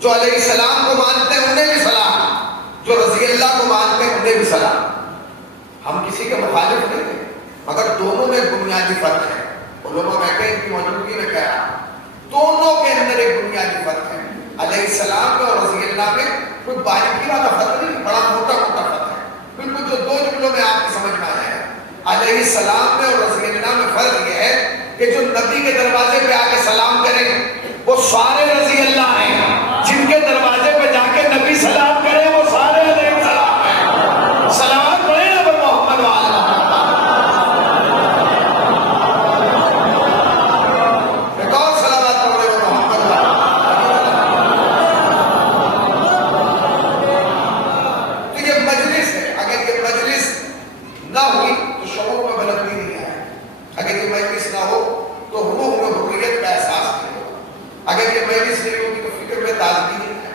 جو علیہ السلام کو مانتے ہیں انہیں بھی سلام، جو رضی اللہ کو مانتے ہیں انہیں بھی سلام۔ ہم کسی کے مخالف نہیں ہیں، مگر دونوں میں بنیادی فرق ہے۔ علماء بیٹھے ان کی موجودگی میں کہا دونوں کے اندر ایک بنیادی فرق ہے۔ علیہ السلام میں اور رضی اللہ میں کوئی باریکی والا فرق نہیں، بڑا موٹا موٹا فرق ہے، بالکل جو دو جملوں میں آپ کی سمجھ میں آیا ہے۔ علیہ السلام میں اور رضی اللہ میں فرق یہ ہے کہ جو نبی کے دروازے پہ آ کے سلام کریں وہ سارے رضی اللہ ہیں، جن کے دروازے پہ جا کے نبی سلام کریں وہ سارے علیہ السلام ہیں۔ سلامات پڑھیں نا پر محمد وعلی ایک اور سلامات پڑھیں پر محمد وعلی۔ تو یہ مجلس ہے، اگر یہ مجلس نہ ہوئی تو شعور میں بلندی نہیں آئے، اگر یہ مجلس نہ ہو تو روح میں حریت کا احساس نہیں ہوگا، اگر یہ مجلس نہیں ہوگی تو فکر میں تازگی نہیں ہے،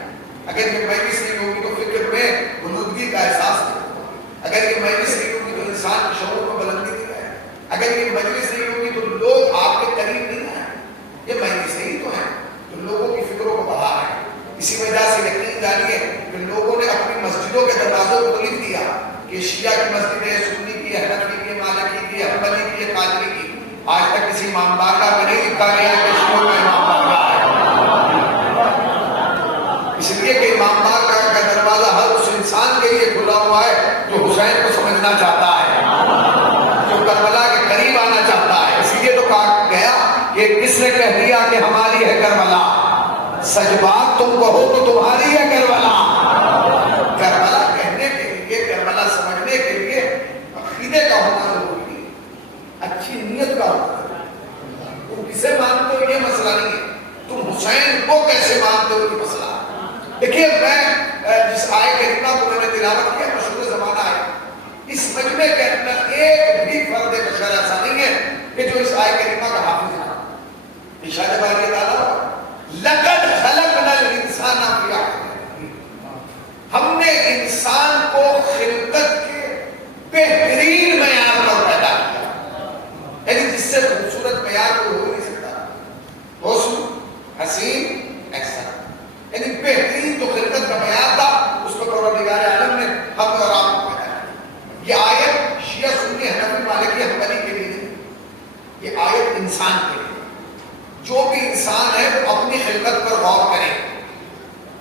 اگر یہ مجلس نہیں ہوگی تو فکر میں بلندگی کا احساس نہیں ہوگا، اگر یہ مجلس نہیں ہوگی تو انسان کے شعور میں بلندی نہیں آئے، اگر یہ مجلس نہیں ہوگی تو لوگ آپ کے قریب نہیں آئے۔ یہ مجلس ہی تو ہے تو لوگوں کی فکروں کو بڑھا رہے ہیں۔ اسی وجہ سے یقین جانیے کہ لوگوں نے اپنی مسجدوں کے دروازوں کو لکھ دیا کہ شیعہ کی مسجد ہے، سنی کی ہے، حنفی کی ہے، مالکی کی ہے، حنبلی کی ہے، قادری کی۔ آج تک کسی امام بارگاہ میں نہیں لکھا گیا کہ شیعوں کا امام بارگاہ ہے، اس لیے کہ امام بارگاہ کا دروازہ ہر اس انسان کے لیے کھلا ہوا ہے جو حسین کو سمجھنا چاہتا ہے، جو کربلا کے قریب آنا چاہتا ہے۔ اس لیے تو کہا گیا کہ کس نے کہہ دیا کہ ہماری ہے کربلا، سچ بات تم کہو تو تمہاری ہے کربلا۔ کربلا کہنے کے لیے، کربلا سمجھنے کے لیے عقیدے کا ہونا ضروری ہے، اچھی نیت کا ہونا ضروری ہے۔ تم کسے مانتے ہو یہ مسئلہ نہیں ہے، تم حسین کو کیسے مانتے ہو یہ مسئلہ ہے۔ دیکھیے میں جس آیت کریمہ کو میں نے تلاوت کیا مشہور زمانہ ہے، اس مجمع کے اندر ایک بھی فرد بشر ایسا نہیں ہے کہ جو اس آیت کریمہ کا حافظ ہے۔ ارشاد باری تعالیٰ لقد خلقنا الانسان فی احسن، ہم نے انسان کو خلقت کے بہترین معیار پر پیدا کیا، یعنی جس سے خوبصورت معیار کوئی ہو نہیں سکتا، حسن حسین احسن، یعنی بہترین جو خلقت کا معیار تھا اس کو پروردگار عالم نے ہم اور آپ کو پیدا کیا۔ یہ آیت شیعہ سنی حنفی مالکی حنبلی کے لیے نہیں، یہ آیت انسان کے لیے۔ جو بھی انسان ہے وہ اپنی خلقت پر غور کرے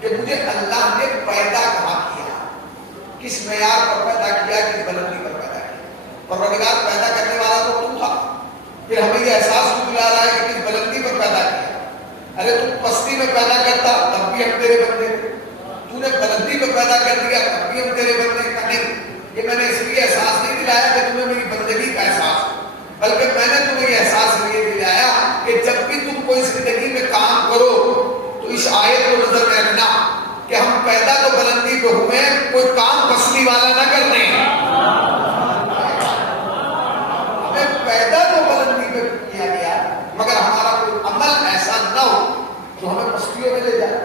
کہ مجھے اللہ نے پیدا کہاں کیا، کس معیار پر پیدا کیا، کس بلندی پر پیدا کیا۔ پروردگار پیدا کرنے والا تو تو تھا، پھر ہمیں یہ احساس دلا رہا ہے کہ کس بلندی پر پیدا کیا۔ ارے تو پستی میں پیدا کرتا تب بھی ہم تیرے بندے، تو نے بلندی میں پیدا کر دیا تب بھی ہم تیرے بندے۔ نہیں، یہ میں نے اس لیے احساس نہیں دلایا کہ تمہیں میری بندگی کا احساس ہو، بلکہ میں نے تمہیں یہ احساس یہ دلایا کہ جب بھی تم کوئی زندگی میں کام کرو تو اس آیت کو نظر میں رکھنا کہ ہم پیدا تو بلندی پہ ہوئے ہیں، کوئی کام پستی والا نہ کرنے، ہمیں پیدا تو بلندی پہ کیا گیا مگر ہمارا کوئی عمل ایسا نہ ہو جو ہمیں پستیوں میں لے جائے،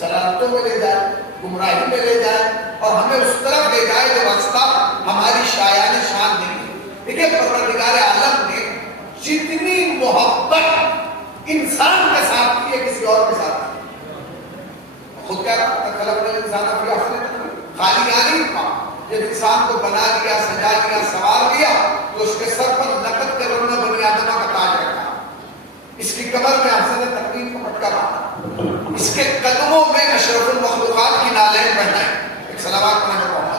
ضلالتوں میں لے جائے، گمراہی میں لے جائے اور ہمیں اس طرف لے جائے جو راستہ ہماری شایان شان نہیں۔ دیکھیے پروردگار عالم نے جتنی محبت انسان کے ساتھ کی ہے کسی اور کے ساتھ نہیں۔ خود کیا خلقنا الانسان فی احسن تقویم، خالی نہیں تھا، جب انسان کو بنا دیا، سجا دیا، سوار دیا تو اس کے سر پر لقد کرمنا بنی آدمہ کا تاج رکھا، اس کی کمر میں احسن تقویم کا پٹکا باندھا، اس کے قدموں میں اشرف المخلوقات کی نالین پہنائے۔ ایک صلوات پڑھیں محمد۔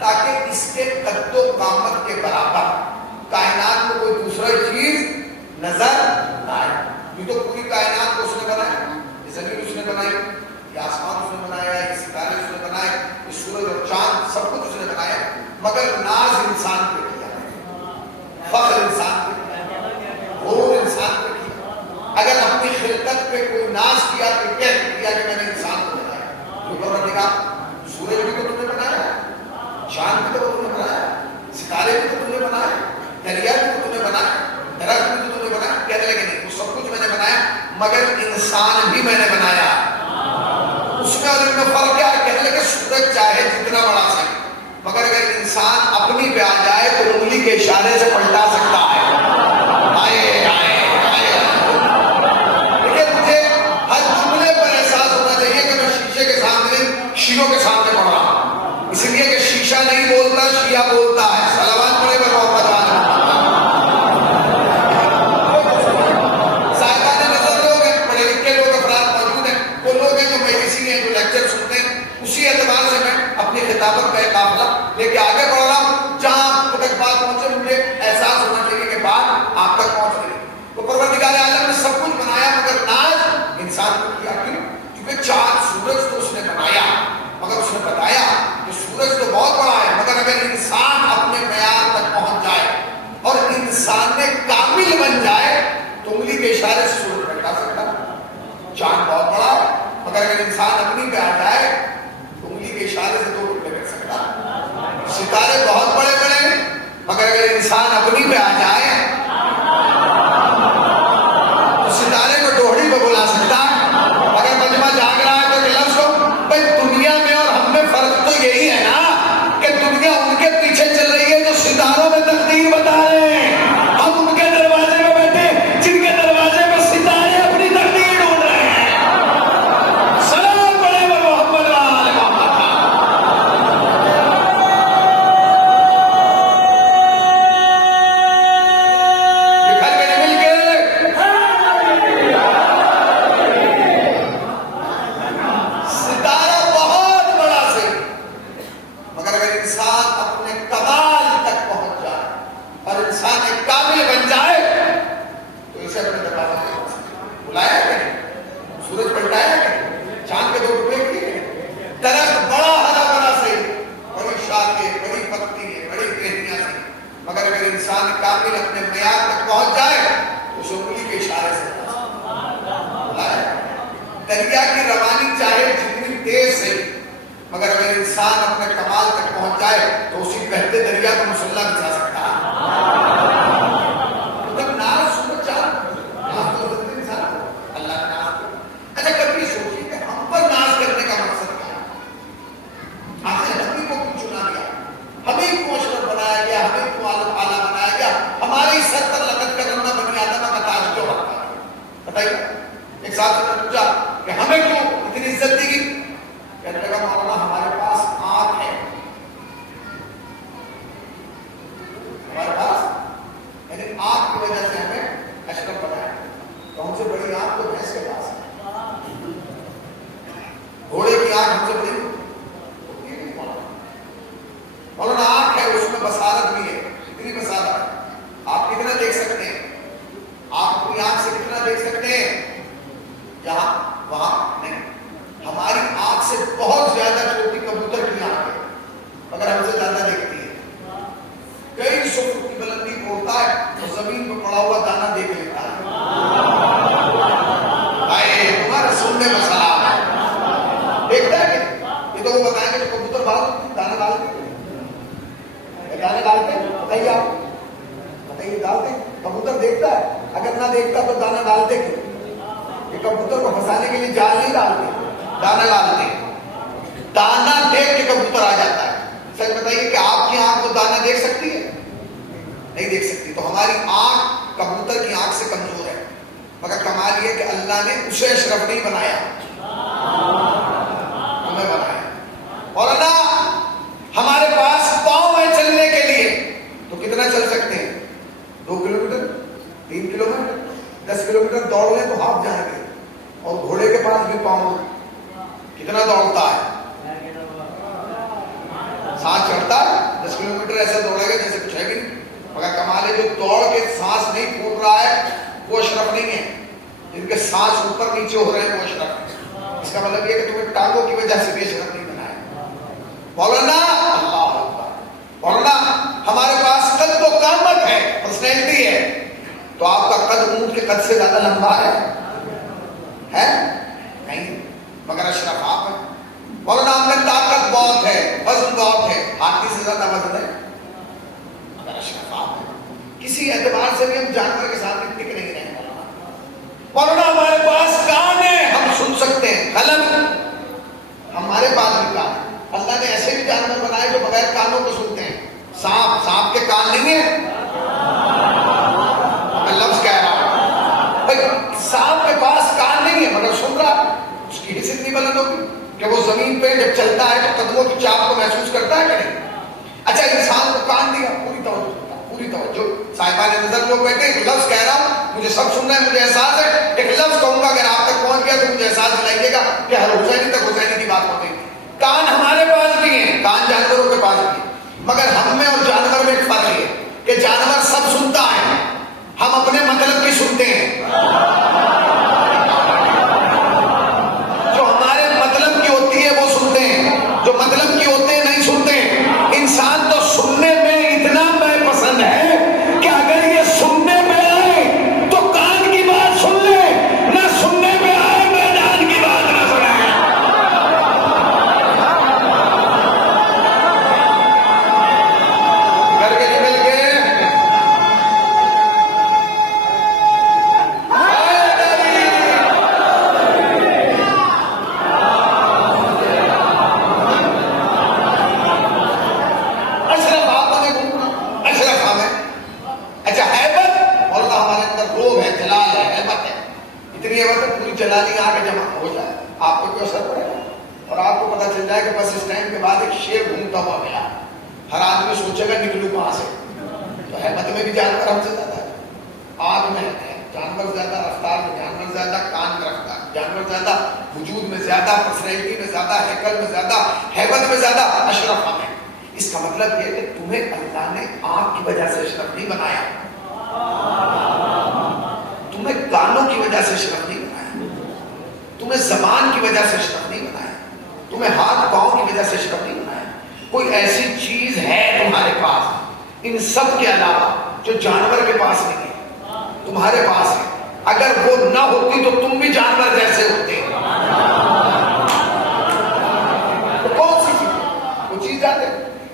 تاکہ اس کے قد و قامت کے برابر کائنات نظر آئے. یہ تو پوری کائنات کو اس نے بنایا, یہ زمین اس نے بنائی, یہ آسمان اس نے بنایا, یہ ستارے اس نے بنائے, یہ سورج اور چاند سب کچھ اس نے بنایا, مگر ناز انسان پہ کیا, فخر انسان پہ کیا, غرور انسان پہ کیا. اگر اپنی خلقت پہ کوئی ناز کیا تو کہہ دیا کہ میں نے انسان کو بنایا. تو پروردگار سورج بھی تو تم نے بنایا, چاند بھی تو تم نے بنایا, ستارے بھی تو تم نے بنایا, دریا بھی تو تم نے بنایا, درخت بھی تو تم نے بنایا. کہنے لگے نہیں, وہ سب کچھ میں نے بنایا مگر انسان بھی میں نے بنایا. اس میں اور ان میں فرق کیا ہے؟ کہنے لگے سورج چاہے جتنا بڑا سکے مگر اگر انسان اپنی پہ آ جائے تو انگلی کے اشارے سے پلٹا سکتا ہے. آئے آئے شیعوں کے سامنے پڑھ رہا ہوں, اس لیے کہ شیشہ نہیں بولتا, شیعہ بولتا ہے. صلوات پڑھے پر محمد والے. صاحبان نظر لوگ ہیں, پڑھے لکھے لوگ افراد موجود ہیں, وہ لوگ ہیں جو میڈیسین ہیں, جو لیکچر سنتے ہیں. اسی اعتبار سے میں اپنی خطابت کا ایک قافلہ لے کے آگے بڑھ رہا ہوں. جہاں آپ تک بات پہنچے مجھے احساس ہونا چاہیے کہ بات آپ تک پہنچ گئی. تو پروردگار عالم نے سب کچھ بنایا مگر ناز انسان کو کیا. کیوں؟ کیونکہ چاند سورج تو اس نے بنایا مگر اس نے بتایا کہ سورج تو بہت بڑا ہے, مگر اگر انسان اپنے معیار تک پہنچ جائے اور انسان میں کامل بن جائے تو انگلی کے اشارے سے سورج پلٹا سکتا. چاند بہت بڑا ہے مگر اگر انسان اپنی پہ آ جائے تو انگلی کے اشارے سے 2 ٹکڑے کر سکتا. ستارے بہت بڑے بڑے ہیں مگر اگر انسان اپنی پہ آ جائے تو ستارے کو ڈوہڑی پہ بلا سکتا. اگر مجمع جاگ رہا ہے تو لفظ ہو بھائی دنیا میں اور ہم میں فرق تو یہی ہے نا کہ دنیا ان کے پیچھے چل رہی ہے جو ستاروں میں تقدیر بتا رہے ہیں, ہم ان کے دروازے میں بیٹھے جن کے دروازے میں ستارے اپنی تقدیر ڈھونڈ رہے ہیں. سلام پڑھے پر محمد وآل محمد. بکھر کے مل کے انسان اپنے کمال تک پہنچ جائے اور انسان ایک کامل بن جائے تو اسے اپنے دروازے پہ بلایا کریں, سورج پلٹایا کریں, چاند کے 2 ٹکڑے کیے, درخت بڑا ہرا بھرا سے, بڑی شاخیں, بڑی پتیاں, بڑی ٹہنیاں سے, مگر اگر انسان کامل اپنے معیار تک پہنچ جائے تو اسے انگلی کے اشارے سے بلایا. دریا کی روانی چاہے جتنی تیز سے مگر اگر انسان اپنے کمال تک پہنچ جائے تو اسی بہتے دریا کو مسلح بچا سکتا ہے. مطلب ناز سورج چاند ناز تو حضرت انسان اللہ کا ناز. اچھا کبھی سوچیے کہ ہم پر ناز کرنے کا مقصد کیا ہے؟ آخر ہمیں کو کیوں چنا گیا, ہمیں کیوں اشرف بنایا گیا, ہمیں کیوں عالم اعلیٰ بنایا گیا, ہماری سر پر لگت کر رہنا بنی آدم کا تاج کیوں رکھا ہے؟ بتائیے. ایک ساتھ نے پوچھا کہ ہمیں کیوں اتنی عزت دی گئی؟ کہنے لگا مولانا ہمارے پاس آنکھ ہے, ہمارے پاس یعنی آنکھ کی وجہ سے ہمیں اشرف بنایا. تو ہم سے بڑی آنکھ تو بھینس کے پاس ہے, گھوڑے کی آنکھ ہم سے بڑی مولانا آنکھ ہے, اس میں بصارت بھی ہے. کتنی بصارت ہے؟ آپ کتنا دیکھ سکتے ہیں؟ آپ اپنی آنکھ سے کتنا دیکھ سکتے ہیں؟ یہاں وہاں نہیں. ہماری آنکھ سے بہت زیادہ چھوٹی کبوتر کی آنکھ ہے مگر ہم سے زیادہ دیکھتی ہے. کئی 100 فٹ کی بلندی پہ اڑتا ہے تو زمین پہ پڑا ہوا دانا دیکھ لیتا ہے. ہمارے سننے میں سلام ہے. دیکھتا ہے کہ یہ تو وہ بتائیں گے جو کبوتر باہر دانا ڈالتے دانے ڈالتے بتائیے, آپ بتائیے ڈالتے کبوتر دیکھتا ہے, اگر نہ دیکھتا تو دانا ڈالتے کیوں؟ یہ کبوتر کو پھنسانے کے لیے جال نہیں ڈالتے, دانا ڈالتے. دانا دیکھ کے کبوتر آ جاتا ہے. سچ بتائیے کہ آپ کی آنکھ تو دانا دیکھ سکتی ہے؟ نہیں دیکھ سکتی. تو ہماری آنکھ کبوتر کی آنکھ سے کمزور ہے مگر کمال یہ کہ اللہ نے اسے اشرف نہیں بنایا, ہمیں بنایا. اور اللہ ہمارے پاس پاؤں ہے چلنے کے لیے تو کتنا چل سکتے ہیں؟ 2 کلومیٹر, 3 کلومیٹر, 10 کلومیٹر دوڑ لیں تو ہاف جائیں گے. اور گھوڑے کے پاس بھی پاؤں کتنا دوڑتا ہے؟ سانس چڑھتا ہے, 10 کلومیٹر ایسا دوڑے گا جیسے کچھ ہے بھی نہیں. مگر کمال ہے جو دوڑ کے سانس نہیں پھول رہا ہے وہ اشرف نہیں ہے. جن کے سانس اوپر نیچے ہو رہے ہیں وہ اشرف ہے. اس کا مطلب یہ کہ تمہیں ٹانگوں کی وجہ سے بھی اشرف نہیں بنایا. مولانا اللہ اکبر. مولانا ہمارے پاس قد تو قامت ہے, پرسنالٹی ہے, تو آپ کا قد اونٹ کے قد سے زیادہ لمبا ہے نہیں, مگر اشرف آپ ہیں. مولانا آپ میں طاقت بہت ہے, وزن بہت ہے, ہاتھی سے زیادہ وزن ہے, مگر اشرف آپ ہیں. کسی اعتبار سے بھی ہم جانور کے ساتھ ٹک نہیں رہے. مولانا ہمارے پاس کان ہے, ہم سن سکتے ہیں. قلم, ہمارے پاس بھی کان ہے. اللہ نے ایسے بھی جانور بنائے جو بغیر کانوں کو سنتے ہیں. سانپ کے کان نہیں ہے, میں لفظ کہہ رہا ہوں بھائی, سانپ کے پاس کان نہیں ہے مگر سن رہا. اس کی حیثیت نہیں بلند ہوگی کہ وہ زمین پہ جب چلتا ہے تو قدموں کی چاپ کو محسوس کرتا ہے کہ نہیں. اچھا, انسان کو کان دیا, پوری توجہ صاحبان نظر لوگ بیٹھے. ایک لفظ کہہ رہا ہوں, مجھے سب سننا ہے, مجھے احساس ہے. ایک لفظ کہوں گا, اگر آپ تک پہنچ گیا تو مجھے احساس دلائیے گا کہ ہر حسینی تک حسینی کی بات ہوتی ہے. کان ہمارے پاس بھی ہیں, کان جانوروں کے پاس بھی ہیں, مگر ہم میں اور جانور میں ایک فرق ہے کہ جانور سب سنتا ہے, ہم اپنے مطلب کی سنتے ہیں. جو ہمارے مطلب کی ہوتی ہے وہ سنتے ہیں, جو مطلب کی ہوتے ہیں نہیں سنتے. انسان تو سننے میں اتنا بے پسند ہے کہ اگر یہ سننے میں آئے تو کان کی بات سن لے, نہ سننے میں آئے میدان کی بات نہ سنے. گھر کے مل کے جلالی آگے جمع ہو جائے, آپ کو کیوں اثر پڑے گا, اور آپ کو پتا چل جائے کہ بس اسٹینڈ کے بعد ایک شیر گھومتا ہوا گیا, ہر آدمی سوچے گا نکلوں کہاں سے. تو حیبت میں بھی جانور ہم سے زیادہ ہے, آگ میں ہے جانور زیادہ, رفتار میں جانور زیادہ, کان میں رفتار جانور زیادہ, وجود میں زیادہ, پرسنالٹی میں زیادہ, ہیکل میں زیادہ, حیبت میں زیادہ, اشرف ہم ہیں. اس کا مطلب یہ کہ تمہیں اللہ نے آنکھ کی وجہ سے اشرف نہیں بنایا, تمہیں کانوں کی وجہ سے اشرف نہیں بنایا, تمہیں زبان کی وجہ سے اشرف نہیں بنایا, تمہیں ہاتھ پاؤں کی وجہ سے اشرف نہیں بنایا. کوئی ایسی چیز ہے تمہارے پاس ان سب کے علاوہ جو جانور کے پاس نہیں ہے, تمہارے پاس ہے. اگر وہ نہ ہوتی تو تم بھی جانور جیسے ہوتے. تو کون سی چیز, وہ چیز جانتے,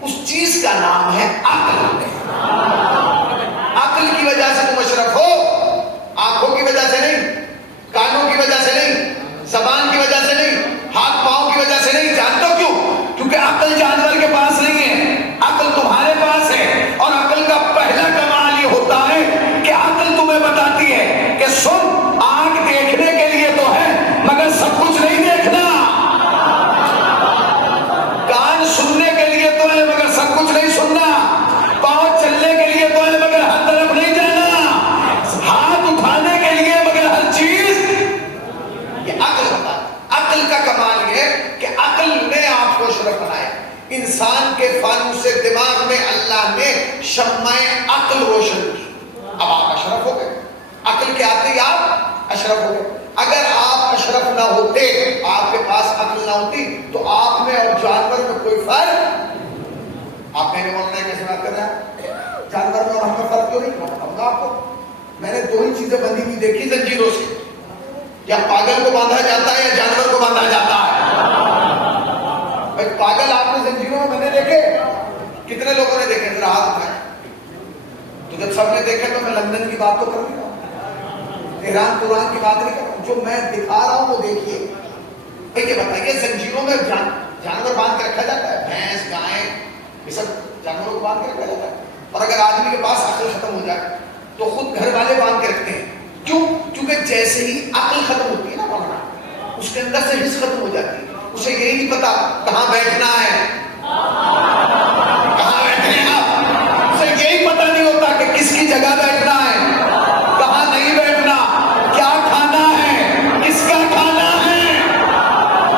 اس چیز کا نام ہے عقل. عقل کی وجہ سے تم اشرف ہو, آنکھوں کی وجہ سے نہیں, کانوں کی وجہ سے نہیں, زبان کی وجہ سے نہیں, ہاتھ پاؤں کی وجہ سے نہیں. جانتے ہو کیوں؟ کیونکہ عقل جانور کے پاس نہیں ہے, عقل تمہارے پاس ہے. اور عقل کا پہلا کمال یہ ہوتا ہے کہ عقل تمہیں بتاتی ہے کہ سن, آنکھ دیکھنے کے لیے تو ہے مگر سب کچھ نہیں دیکھنا, کان سننے کے لیے تو ہے مگر سب کچھ نہیں سننا, پاؤں چلنے کے لیے تو ہے مگر ہر طرف نہیں جانا, ہاتھ اٹھانے کے لیے مگر ہر چیز. یہ عقل ہوتا ہے. عقل کا کمال یہ ہے کہ عقل نے آپ کو اشرف بنایا. انسان کے فانوس دماغ میں اللہ نے شمع عقل روشن کی, اب آپ اشرف ہو گئے. عقل کے آتے ہی آپ اشرف ہو گئے. اگر آپ اشرف نہ ہوتے, آپ کے پاس عقل نہ ہوتی, تو آپ میں اور جانور میں کوئی فرق. آپ کہیں گے مولانا کیسے بات کر رہے ہیں, جانور میں اور ہم میں فرق کیوں نہیں؟ بتاؤں گا آپ کو. میں نے دو ہی چیزیں بندھی ہوئی دیکھی زنجیروں سے, یا پاگل کو باندھا جاتا ہے یا جانور کو باندھا جاتا ہے. بھائی پاگل آپ نے زنجیروں میں نے دیکھے, کتنے لوگوں نے دیکھے, ذرا ہاتھ اٹھائے. تو جب سب نے دیکھے تو میں لندن کی بات تو کر رہی ہوں, ایران قرآن کی بات نہیں کر رہا ہوں. جو میں دکھا رہا ہوں وہ دیکھیے. بھائی یہ بتائیے زنجیروں میں جانور باندھ کے رکھا جاتا ہے, بھینس, گائے, یہ سب جانوروں کو باندھ کے رکھا جاتا ہے. اور اگر آدمی کے پاس عقل ختم ہو جائے تو خود گھر والے باندھ کے رکھتے ہیں. کیوں؟ کیونکہ جیسے ہی عقل ختم ہوتی ہے نا مولانا, اس کے اندر سے حس ختم ہو جاتی ہے. اسے یہی نہیں پتا کہاں بیٹھنا ہے, کہاں بیٹھے ہیں آپ, اسے یہی پتا نہیں ہوتا کہ کس کی جگہ بیٹھنا ہے, کہاں نہیں بیٹھنا, کیا کھانا ہے, کس کا کھانا ہے.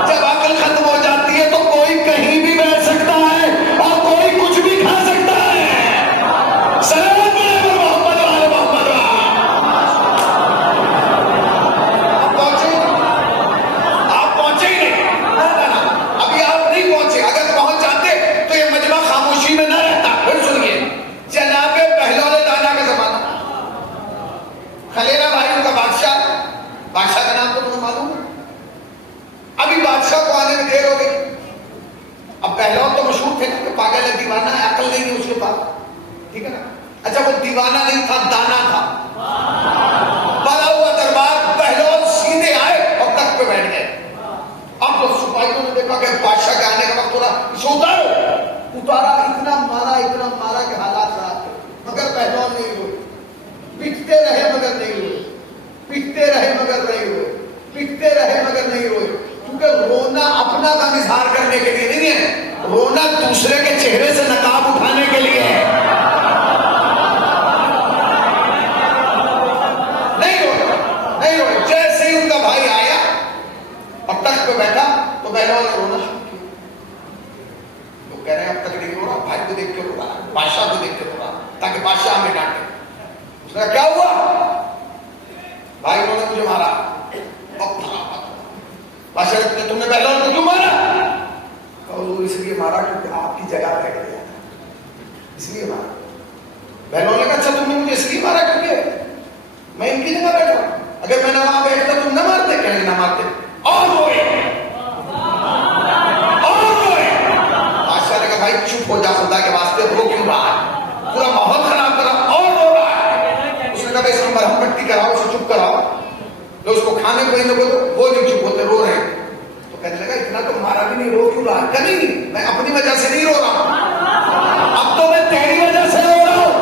جب عقل ختم ہو جاتی ہے تو کوئی کہیں بھی بیٹھ سکتا ہے اور کوئی کچھ بھی کھا سکتا ہے. سلام علیکم محمد والے محمد. نہیں تھا، دانا تھا. بڑا ہوا دربار، پہلوان سیدھے آئے اور تخت پہ بیٹھ گئے. اب تو سپاہیوں نے دیکھا کہ بادشاہ کے آنے کا وقت ہو رہا، اسے اتارا. اتنا مارا کہ حالات خراب تھے، مگر پہلوان نہیں ہوئے. پٹتے رہے مگر نہیں ہوئے، پٹتے رہے مگر نہیں ہوئے، پٹتے رہے مگر نہیں ہوئے. کیونکہ رونا اپنا کا اظہار کرنے کے لیے نہیں ہے، رونا دوسرے کے چہرے سے نقاب اٹھانے کے لیے ہے. نہیں ہوئے. جیسے ہی ان کا بھائی آیا اور تخت پہ بیٹھا تو پہلوان نے رونا شروع کیا. کہہ رہے ہیں اب تک نہیں رو رہا، بھائی کو دیکھ کے رو رہا، بادشاہ کو دیکھ کے رو رہا، تاکہ بادشاہ ہمیں ڈانٹے. اس نے کیا ہوا؟ بھائی انہوں نے مجھے مارا. بادشاہ نے تم نے پہلوان کو کیوں مارا؟ حضور اس لیے مارا کیونکہ آپ کی جگہ بیٹھ گیا تھا، اس لیے مارا. پہلوان نے کہا اچھا تم نے مجھے اس لیے مارا کیونکہ میں ان کی جگہ بیٹھا ہوں، اگر میں نہ وہاں بیٹھتا تم نہ مارتے؟ کہنے نہ مارتے. اور روئے. بھائی چپ ہو جا، خدا کے واسطے رو کیوں رہا ہے؟ پورا ماحول خراب کرا اور رو رہا ہے. اس نے کہا اس کو مرہم پٹی کراؤ، اسے چپ کراؤ. جو اس کو کھانے کو وہ نہیں چپ ہوتے، رو رہے ہیں. تو کہنے لگا اتنا تو مارا بھی نہیں، رو کیوں رہا ہے؟ کہ نہیں میں اپنی وجہ سے نہیں رو رہا ہوں، اب تو میں تیری وجہ سے رو رہا ہوں.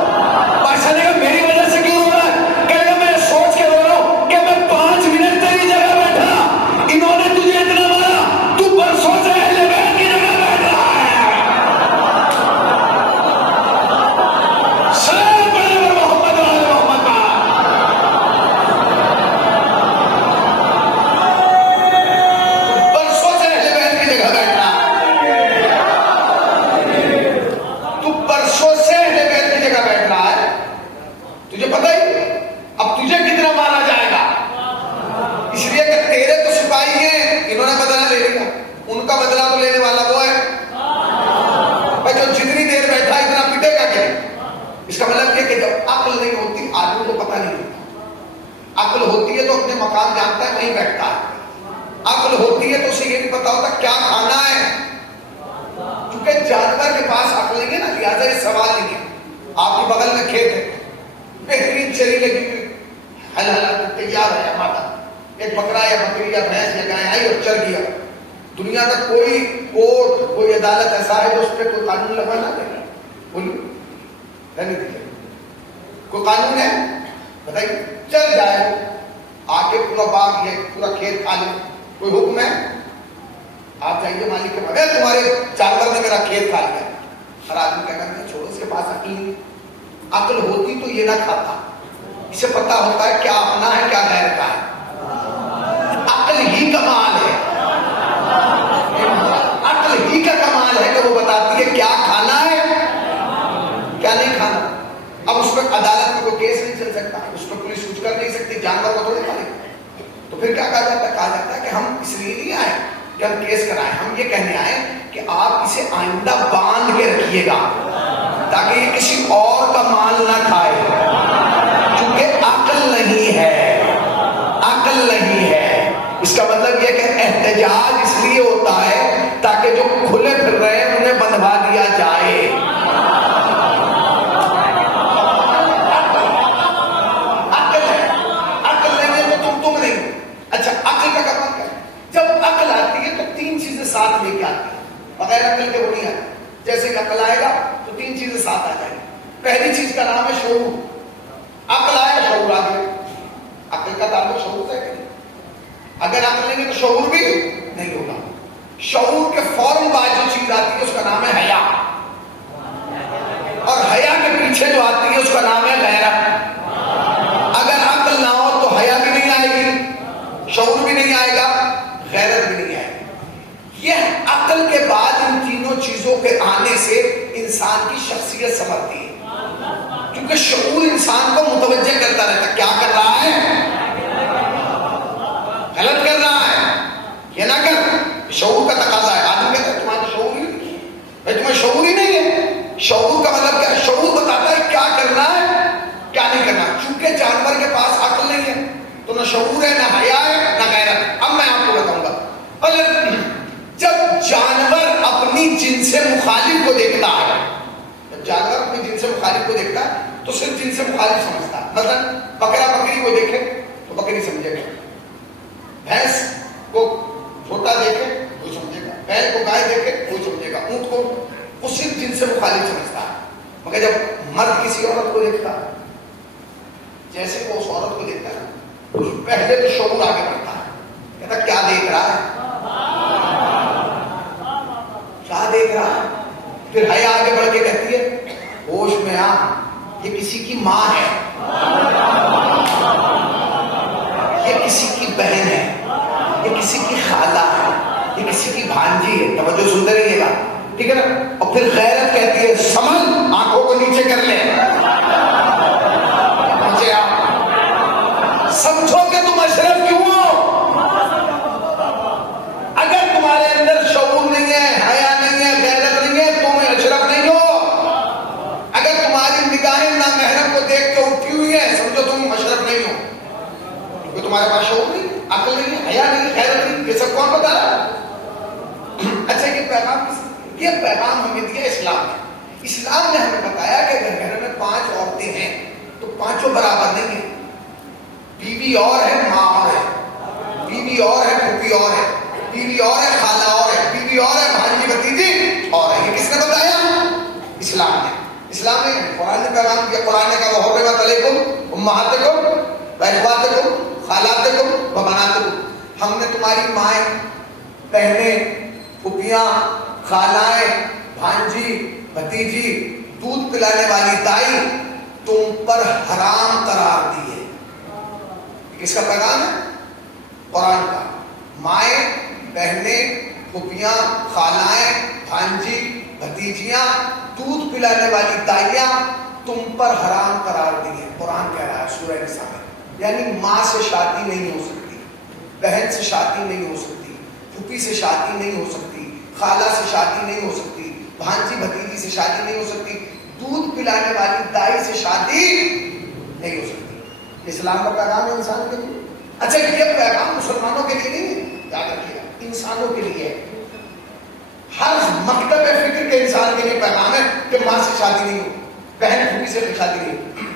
بادشاہ نے کہا میری وجہ سے کیوں رو رہا ہے؟ کہنے لگا میں سوچ کے رو رہا ہوں کہ میں 5 منٹ تیری جگہ بیٹھا، انہوں نے تجھے اتنا مارا، تو برسوں سے اہل بیت کی جگہ بیٹھ رہا ہے. عقل ہوتی ہے تو اپنے مقام جانتا ہے، وہیں بیٹھتا ہے. عقل ہوتی ہے تو اسے یہ نہیں پتا ہوتا کیا کھانا ہے. کیونکہ جانور کے پاس عقل نہیں ہے نا، لہٰذا یہ سوال نہیں ہے. آپ کے بغل میں کھیت ہے، بہترین چری لگی ہوئی تیار ہے ماتا، ایک بکرا یا بکری یا بھینس یا گائے آئی اور چل گیا. دنیا کا کوئی کورٹ کوئی عدالت ایسا ہے جو اس پہ کوئی قانون لگا نہ دے گا؟ بولیے نہیں دیکھیے کوئی قانون ہے بتائیے. چل جائے آ کے پورا باغ یہ پورا کھیت کھا لے، کوئی حکم ہے؟ آپ جائیے مالک کے بغیر تمہارے جانور نے میرا کھیت کھا لیا. ہر آدمی کہتا ہے چھوڑو اس کے پاس عقل نہیں. عقل ہوتی تو یہ نہ کھاتا، اسے پتا ہوتا ہے کیا اپنا ہے کیا غیر کا ہے. عقل ہی کمال ہے، عقل ہی کا کمال ہے کہ وہ بتاتی ہے کیا کھانا ہے کیا نہیں کھانا. اب اس پر عدالت میں کوئی کیس نہیں چل سکتا، اس پر پولیس کچھ کر نہیں سکتی، جانور کو تھوڑے کھائے. تو پھر کیا کہا جاتا ہے؟ کہا جاتا ہے کہ ہم اس لیے نہیں آئے کہ ہم کیس کرائیں، ہم یہ کہنے آئے کہ آپ اسے آئندہ باندھ کے رکھیے گا تاکہ یہ کسی اور کا مال نہ کھائے. کیونکہ عقل نہیں ہے، عقل نہیں ہے. اس کا مطلب یہ کہ احتجاج اس لیے ہوتا ہے تاکہ جو کھلے پھر رہے ہیں انہیں بندھوا دیا جائے. ساتھ لے کے آتی ہے، بغیر عقل کے وہ نہیں آتی. جیسے کہ عقل آئے گا تو 3 چیزیں ساتھ آ جائیں گی. پہلی چیز کا نام ہے شعور. عقل آئے شعور آ گیا. عقل کا تعلق شعور سے ہے، اگر عقل نہیں ہے تو شعور بھی نہیں ہوگا. شعور کے فوراً بعد جو چیز آتی ہے اس کا نام ہے حیا، اور حیا کے پیچھے جو آتی ہے اس کا نام ہے غیرت. اگر عقل نہ ہو تو حیا بھی نہیں آئے گی، شعور بھی نہیں آئے گا، غیرت بھی نہیں آئے گی. یہ عقل کے بعد ان تینوں چیزوں کے آنے سے انسان کی شخصیت سنورتی ہے. کیونکہ شعور انسان کو متوجہ کرتا رہتا کیا کر رہا ہے، غلط کر رہا ہے، یہ نہ کر. شعور کا تقاضا ہے. آدمی کہتا ہے تمہارا شعور ہی نہیں، بھائی تمہیں شعور ہی نہیں ہے. شعور کا مطلب کیا ہے؟ شعور بتاتا ہے کیا کرنا ہے کیا نہیں کرنا. چونکہ جانور کے پاس عقل نہیں ہے تو نہ شعور ہے، نہ حیا ہے، نہ غیرت. اب میں آپ کو بتاؤں گا، جب جانور اپنی جنس سے مخالف کو دیکھتا ہے، جب جانور اپنی جنس سے مخالف کو دیکھتا ہے تو صرف جن سے مخالف سمجھتا ہے. مثلا بکرا بکری کو دیکھے تو بکری سمجھے گا, بھینس کو چھوٹا دیکھے وہ سمجھے گا, بیل کو گائے دیکھے وہ سمجھے گا, اونٹ کو, وہ صرف جن سے مخالف سمجھتا ہے. مگر جب مرد کسی عورت کو دیکھتا ہے, جیسے وہ اس عورت کو دیکھتا ہے پہلے تو شعور آگے بڑھتا ہے, کہتا کیا دیکھ رہا ہے, کیا دیکھ رہا ہے. پھر حیا آگے بڑھ کے کہتی ہے ہوش میں آ, یہ کسی کی ماں ہے, یہ کسی کی بہن ہے, یہ کسی کی خالہ ہے, یہ کسی کی بھانجی ہے. توجہ سنتے رہیے گا, ٹھیک ہے نا. اور پھر غیرت کہتی ہے سمجھ, آنکھوں کو نیچے کر لے, مجھے آپ سمجھو کہ تم اشرف کیوں ہو. اگر تمہارے اندر شعور نہیں ہے, حیا نہیں ہے, غیرت نہیں ہے, تم اشرف نہیں ہو. اگر تمہاری نگاہیں نامحرم کو دیکھ کے اٹھی ہوئی ہیں, سمجھو تم اشرف نہیں ہو, کیونکہ تمہارے پاس شعور نہیں, عقل نہیں, حیا نہیں, غیرت نہیں. یہ سب کون بتا رہا ہے؟ اچھا یہ پیغام ہمیں دیا اسلام نے. اسلام نے ہمیں بتایا کہ اگر گھر میں 5 عورتیں ہیں تو 5 برابر نہیں ہیں. بیوی اور ہے, ماں اور ہے, بیوی اور ہے, پھوپھی اور ہے, بیوی اور ہے, خالہ اور ہے, بیوی اور ہے, بھانجی بھتیجی اور ہے. یہ کس نے بتایا؟ اسلام نے. اسلام نے, قرآن نے پیغام دیا. قرآن نے کہا وحرمت علیکم امہاتکم واخواتکم خالاتکم وبناتکم, ہم نے تمہاری مائیں, بہنیں, پھوپھیاں, خالائیں, بھانجی, بھتیجی, دودھ پلانے والی دائی تم پر حرام قرار دی ہے. کس کا پیغام ہے؟ قرآن کا. مائیں, بہنیں, پھوپھیاں, خالائیں, بھانجی, بھتیجیاں, دودھ پلانے والی دائیاں تم پر حرام قرار دی ہے. قرآن کہہ رہا ہے سورہ نساء میں. یعنی ماں سے شادی نہیں ہو سکتی, بہن سے شادی نہیں ہو سکتی, پھوپھی سے شادی نہیں ہو سکتی, خالہ سے شادی نہیں ہو سکتی, بھانجی بھتیجی سے شادی نہیں ہو سکتی, دودھ پلانے والی دائی سے شادی نہیں ہو سکتی. اسلام کا پیغام ہے انسان کے لیے. اچھا یہ پیغام مسلمانوں کے لیے نہیں ہے, یاد رکھیے گا, انسانوں کے لیے ہے. ہر مکتب فکر کے انسان کے لیے پیغام ہے کہ ماں سے شادی نہیں ہو, بہن پھوپھی سے شادی نہیں ہو.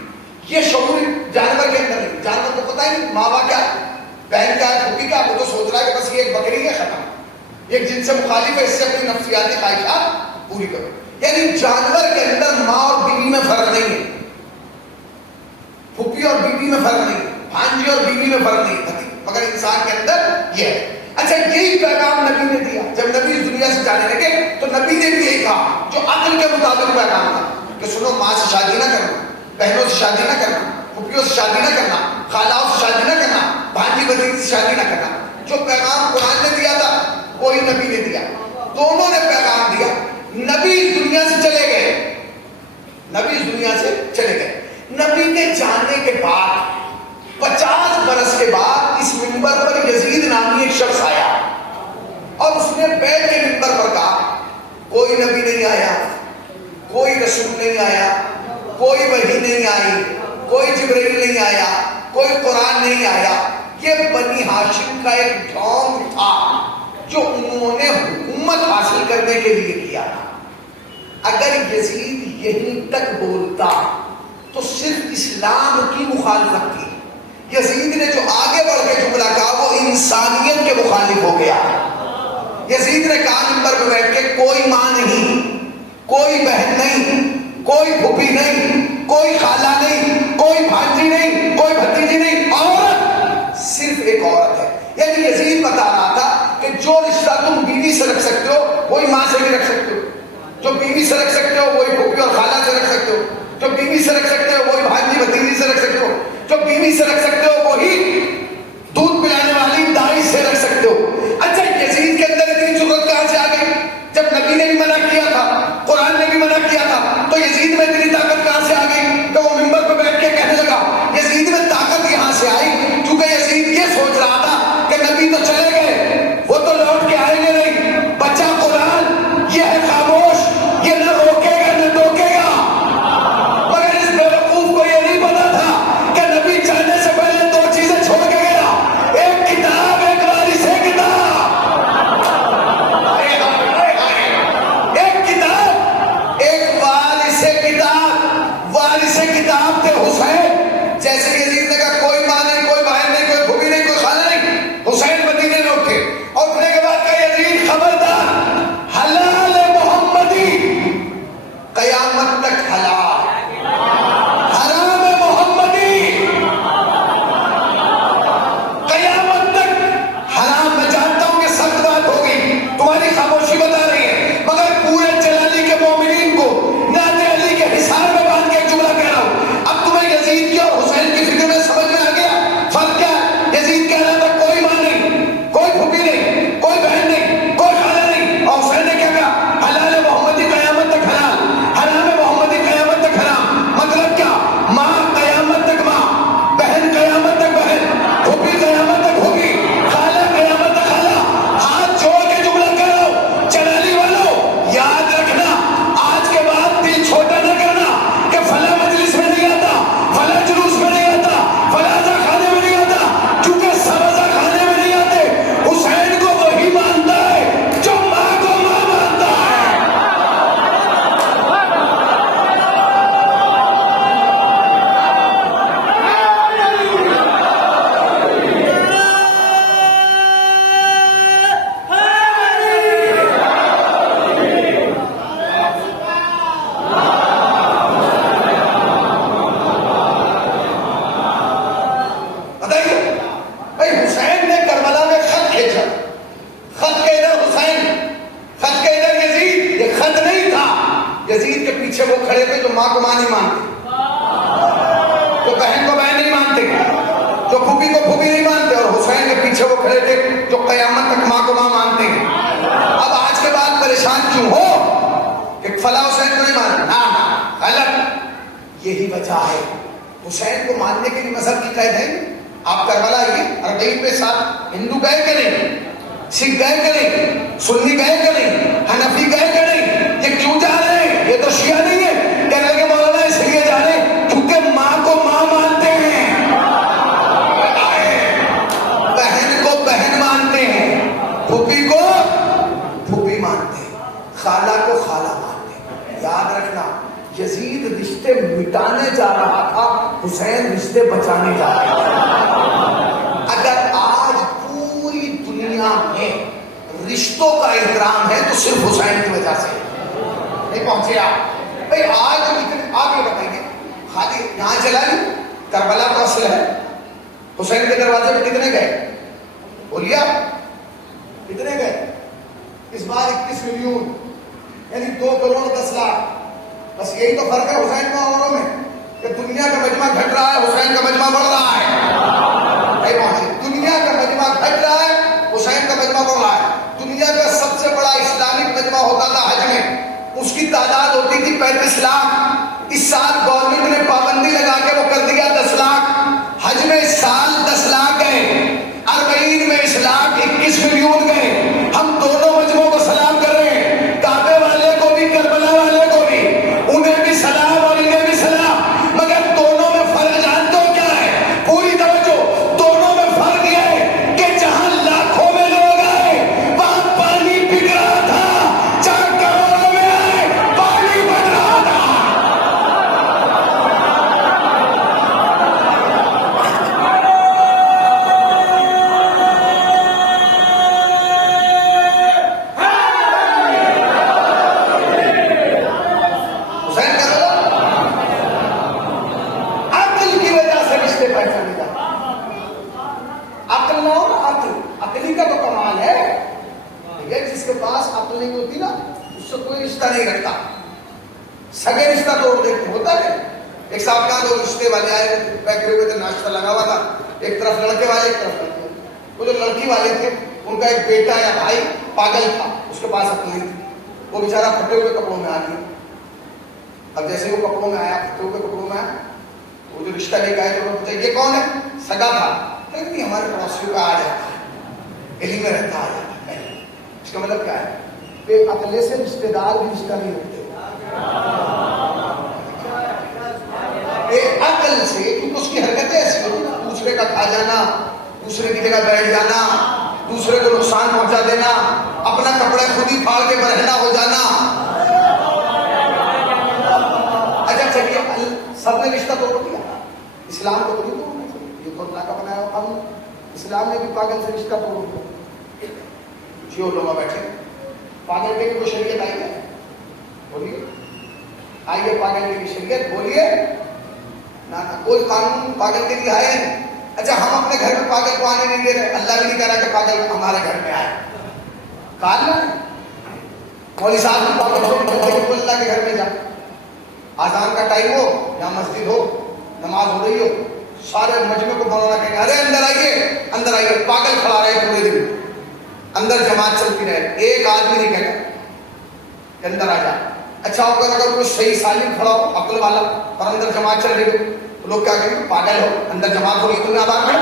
یہ شعور جانور کے اندر نہیں. جانور کو پتہ ہی نہیں ماں باپ کیا ہے, بہن کیا ہے, پھوپھی کیا ہے. وہ تو سوچ رہا ہے کہ بس یہ ایک بکری ہے, ختم, ایک جن سے مخالف ہے, اس سے اپنی نفسیاتی خواہشات پوری کرو. یعنی جانور کے اندر ماں اور بیوی میں فرق نہیں ہے, پھوپھی اور بیوی میں فرق نہیں, بھانجی اور بیوی میں فرق نہیں, مگر انسان کے اندر یہ ہے. اچھا یہی پیغام نبی نے دیا. جب نبی اس دنیا سے جانے لگے تو نبی نے بھی یہی کہا جو عقل کے مطابق پیغام تھا کہ سنو, ماں سے شادی نہ کرنا, بہنوں سے شادی نہ کرنا, پھوپھیوں سے شادی نہ کرنا, خالاؤں سے شادی نہ کرنا, بھانجی بھتیجی سے شادی نہ کرنا. جو پیغام قرآن نے دیا تھا وہی نبی نے دیا. دونوں نے پیغام دیا. نبی اس دنیا سے چلے گئے, نبی اس دنیا سے چلے گئے. نبی کے جانے کے بعد 50 برس کے بعد اس منبر پر یزید نامی ایک شخص آیا اور اس نے بیت کے منبر پر کہا کوئی نبی نہیں آیا, کوئی رسول نہیں آیا, کوئی وحی نہیں آئی, کوئی جبرائیل نہیں آیا, کوئی قرآن نہیں آیا. یہ بنی ہاشم کا ایک ڈھونگ تھا جو انہوں نے حکومت حاصل کرنے کے لیے کیا تھا. اگر یزید یہیں تک بولتا تو صرف اسلام کی مخالفت تھی. یزید نے جو آگے بڑھ کے جملہ کہا وہ انسانیت کے مخالف ہو گیا. یزید نے کہا منبر پہ بیٹھ کے کوئی ماں نہیں, کوئی بہن نہیں, کوئی پھوپھی نہیں, کوئی خالہ نہیں, کوئی بھانجی نہیں, کوئی بھتیجی نہیں, عورت, صرف ایک عورت ہے. یعنی یزید بتا رہا تھا کہ جو رشتہ تم بیوی سے رکھ سکتے ہو وہی ماں سے بھی رکھ سکتے ہو, جو بیوی سے رکھ سکتے ہو وہی پھوپھی اور خالہ سے رکھ سکتے ہو, جو بیوی سے رکھ سکتے ہو وہی بھانجی بھتیجی سے رکھ سکتے ہو, جو بیوی سے رکھ سکتے ہو وہی دودھ پلانے والی دائی سے رکھ سکتے ہو. اچھا یزید کے اندر اتنی ضرورت کہاں سے آ گئی؟ جب نبی نے بھی منع کیا تھا, قرآن نے بھی منع کیا تھا, تو یزید میں اتنی طاقت کہاں سے آ گئی کہ وہ منبر پہ بیٹھ کے کہنے لگا؟ یزید میں طاقت یہاں سے آئی کیونکہ یزید یہ سوچ رہا تھا کہ نبی تو چلے گئے, وہ تو لوٹ کے آئیں گے نہیں, بچہ قرآن یہ ہے خاموش, یہ نہ روکے گا نہ ٹوکے گا. مگر اس بیوقوف کو یہ نہیں پتا تھا کہ نبی چلنے سے یزید کی اور حسین کی فکر میں سمجھ میں آ گیا فرق کیا ہے. یزید کہہ رہا تھا کوئی ماں نہیں، کوئی پھوپھی نہیں، کوئی بہن نہیں، کوئی خالہ نہیں، اور حسین نے کیا کہا حلال محمدی قیامت تک حلال، حرام محمدی قیامت تک حرام. مطلب کیا؟ ماں قیامت تک ماں، بہن قیامت تک بہن، پھوپھی قیامت تک پھوپھی، خالہ قیامت تک خالہ. ہاتھ جوڑ کے جملہ کرو چنالی والوں، یاد رکھنا آج کے بعد دل چھوٹا نہ کرنا کہ فلاں مجلس میں نہیں آتا، فلاں جلوس میں نہیں آتا، فلاں ازا کھانے میں نہیں آتا، کیونکہ سب ازا کھانے میں نہیں آتے. حسین کو وہی مانتا ہے جو ماں کو ماں مانتا ہے. بتائیے بھائی حسین نے کربلا میں خط کھینچا، خط کے ادھر حسین، خط کے ادھر یزید. یہ خط نہیں تھا. یزید کے پیچھے وہ کھڑے تھے جو ماں کو ماں نہیں مانتے، جو بہن کو بہن نہیں مانتے، جو پھوپھی کو پھوپھی نہیں مانتے، اور حسین کے پیچھے وہ کھڑے تھے جو قیامت تک ماں کو ماں مانتے ہیں. اب آج کے بعد پریشان کیوں ہو کہ فلاں حسین کو نہیں مانتے؟ ہاں غلط. یہی وجہ ہے حسین کو ماننے کے لیے مذہب کی قید ہے. آپ کربلا آئیے، اربعین میں ساتھ ہندو گئے کہ نہیں، سکھ گئے کہ نہیں، سنی گئے کہ نہیں، حنفی گئے کہ نہیں؟ یہ کیوں جا رہے ہیں؟ یہ تو شیعہ نہیں ہے. کہنے لگے مولانا اس لیے جا رہے ہیں کیونکہ ماں کو ماں مانتے ہیں، بہن کو بہن مانتے ہیں، پھوپھی کو پھوپھی مانتے ہیں، خالہ کو خالہ مانتے ہیں. یاد رکھنا یزید رشتے مٹانے جا رہا تھا، حسین رشتے بچانے جا رہا تھا. اگر آج پوری دنیا میں رشتوں کا احترام ہے تو صرف حسین کی وجہ سے نہیں پہنچے آپ. بھائی آج آپ یہ بتائیے خالی یہاں چلا لی کربلا کا اصل ہے، حسین کے دروازے پہ کتنے گئے بولیے آپ؟ کتنے گئے اس بار؟ 21 ملین، یعنی 2 کروڑ 10 لاکھ. بس یہی تو فرق ہے حسین کو اوروں میں کہ دنیا کا مجمع گھٹ رہا ہے، حسین کا مجمع بڑھ رہا ہے. دنیا کا مجمع گھٹ رہا ہے، حسین کا مجمع بڑھ رہا ہے. دنیا کا سب سے بڑا اسلامک مجمع ہوتا تھا حج میں، اس کی تعداد ہوتی تھی 35 لاکھ. اس سال گورنمنٹ نے پابندی لگا کے وہ کر دیا 10 لاکھ. حج میں اس سال 10 لاکھ گئے، اربعین میں اس لاکھ 21 ملین گئے. ہم دونوں مجمعوں کو سلام کر رہے ہیں، کعبے والے کو بھی کربلا والے کو بھی، انہیں بھی سلام اور انہیں بھی سلام. مگر دونوں میں فرق جانتے ہو کیا ہے؟ پوری توجہ، دونوں میں فرق یہ ہے کہ جہاں لاکھوں میں لوگ آئے وہاں پانی بک رہا تھا، جہاں کروڑوں میں آئے پانی بڑھ رہا تھا. حسین کہہ رہا عقل کی وجہ سے رشتے پہچانے جاتے ہیں. عقل نہ ہو نا، عقلی کا تو کمال ہے. یہ جس کے پاس عقل نہیں ہوتی نا اس سے کوئی رشتہ نہیں رکھتا، سگے رشتہ توڑ دیتے. ہوتا ہے ایک صاحب کہاں دو رشتے والے آئے بیٹھے ہوئے تھے، ناشتہ لگا ہوا تھا، ایک طرف لڑکے والے ایک طرف لڑکے. وہ جو لڑکی والے تھے ان کا ایک بیٹا یا بھائی پاگل تھا، اس کے پاس عقل نہیں تھی. وہ بیچارہ پھٹے ہوئے کپڑوں میں آ گیا. اب جیسے وہ کپڑوں میں آیا، پھٹے ہوئے کپڑوں میں آیا، وہ جو رشتہ لے کے آئے تو پوچھا یہ کون ہے؟ سگا تھا. نہیں ہمارے پڑوسیوں کا آ جاتا ہے، گلی میں رہتا آ جاتا ہے. اس کا مطلب کیا ہے؟ بے عقلے سے رشتے دار بھی رشتہ نہیں رکھتے. بے عقل سے، کیونکہ اس کی حرکتیں ایسی ہوتی ہیں، دوسرے کا کھا جانا، دوسرے کی جگہ بیٹھ جانا، دوسرے کو نقصان پہنچا دینا، اپنا کپڑا خود ہی پھاڑ کے برہنہ ہو جانا. اچھا چلیے سب نے رشتہ توڑ دیا، اسلام کو تو نہیں توڑنا چاہیے، یہ تو اللہ کا بنایا ہوا قانون. اسلام نے بھی پاگل سے رشتہ توڑ دیا. جو لوگ بیٹھے پاگل کے لیے کوئی شریعت آئی ہے؟ بولیے آئیے پاگل کے لیے شریعت بولیے نہ. کوئی قانون پاگل کے لیے آئے نہیں. اچھا ہم اپنے گھر میں پاگل کو آنے نہیں دے رہے، اللہ بھی نہیں کہہ رہا کہ پاگل ہمارے گھر میں آئے. کال نہ مولوی صاحب بھی پاگل ہو اللہ کے گھر میں جا. آزان کا ٹائم ہو یا مسجد ہو، نماز ہو رہی ہو, سارے مجمع کو مولانا کہیں ارے اندر آئیے, اندر آئیے, پاگل کھڑا رہے پورے دن اندر جماعت چلتی رہے, ایک آدمی نہیں کہتا کہ اندر آ جا. اچھا ہوگا اگر کوئی صحیح سالم کھڑا ہو عقل والا اور اندر جماعت چل رہی ہو تو لوگ کیا کہیں گے پاگل ہو, اندر جماعت ہو رہی تم نے آباد میں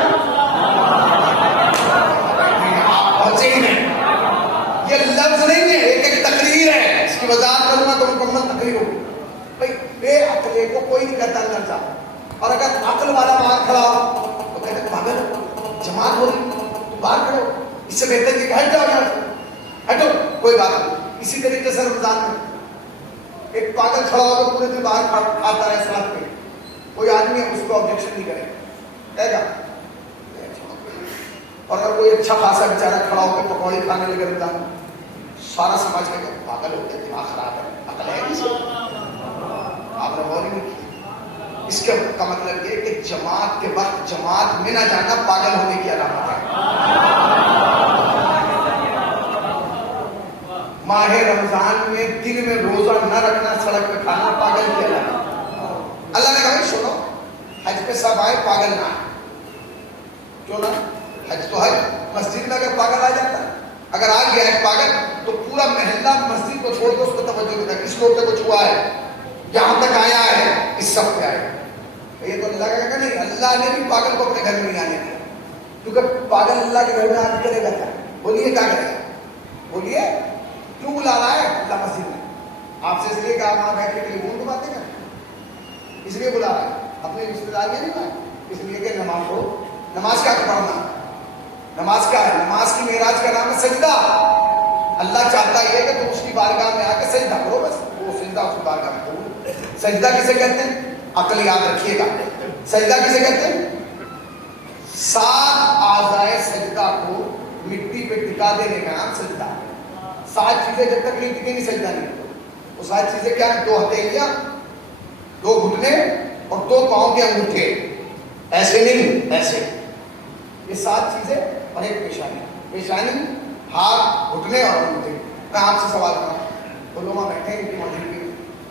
آپ پہنچے ہی نہیں. یہ لفظ نہیں ہے, ایک ایک تقریر ہے, اس کی وضاحت کروں گا تو مکمل تقریر ہوگی. بھائی بے عقلے کو کوئی نہیں کہتا اندر جا, اور اگر عقل والا باہر کھڑا ہو تو کہتے ہیں پاگل جماعت ہو رہی تو باہر کھڑو, اس سے بہتر یہ کہ ہٹ جاؤ یہاں سے, ہٹو کوئی بات نہیں. اسی طریقے سے رمضان میں ایک پاگل کھڑا ہوگا پورے دن باہر کھاتا ہے ساتھ میں, کوئی آدمی اس کو آبجیکشن نہیں کرے کہے گا. اور اگر کوئی اچھا خاصا بیچارہ کھڑا ہو کے پکوڑی کھانے لگے رمضان میں, سارا سماج کہے گا پاگل ہوتے دماغ خراب ہے, عقل ہے کسی آپ نے غور ہی نہیں کی. اس کا مطلب یہ کہ جماعت کے وقت جماعت میں نہ جانا پاگل ہونے کی علامت ہے. ماہ رمضان میں دن میں روزہ نہ رکھنا, سڑک پہ کھانا پاگل کی علامت. اللہ نے کہا سنو, حج پہ سب آئے پاگل نہ آئے. کیوں نہ, حج تو حج, مسجد میں اگر پاگل آ جاتا ہے, اگر آ گیا ہے پاگل تو پورا محلہ مسجد کو چھوڑ کے اس کو توجہ دیتا ہے, کس روڈ پہ کچھ ہوا ہے, جہاں تک آیا ہے اس سب پہ آئے. یہ تو اللہ کا نہیں, اللہ نے بھی پاگل کو اپنے گھر میں نہیں آنے دیا, کیونکہ پاگل اللہ کے گھر میں آنے کرے گا کیا, بولیے کیا کرے گا, بولیے کیوں بلا رہا ہے اللہ مسجد میں آپ سے, اس لیے کہ آپ وہاں بیٹھ کے ٹیلیفون کو باتیں کریں, اس لیے بلا رہا ہے, اپنے رشتے دار نہیں بلائے, اس لیے کہ نماز ہو. نماز کیا پڑھنا, نماز کیا ہے, نماز کی معراج کا نام ہے سجدہ. اللہ چاہتا ہے کہ تم اس کی بارگاہ میں آ کے سجدہ کرو, بس وہ سجدہ اس کی بارگاہ میں کرو. سجدہ کسے کہتے ہیں, عقل یاد رکھیے گا, سجدہ کسے کہتے ہیں, 7 اعضائے سجدہ کو مٹی پہ ٹکا دینے کا نام سجدہ. 7 چیزیں جب تک نہیں ٹکیں گی سجدہ نہیں کرو. وہ 7 چیزیں کیا ہیں, 2 ہتھیلیاں, 2 گھٹنے اور 2 پاؤں کے انگوٹھے, ایسے نہیں ایسے, یہ 7 چیزیں اور ایک پیشانی. پیشانی, ہاتھ, گھٹنے اور انگوٹھے. میں آپ سے سوال کروں, علماء بیٹھے ہیں ان کی مسجد میں,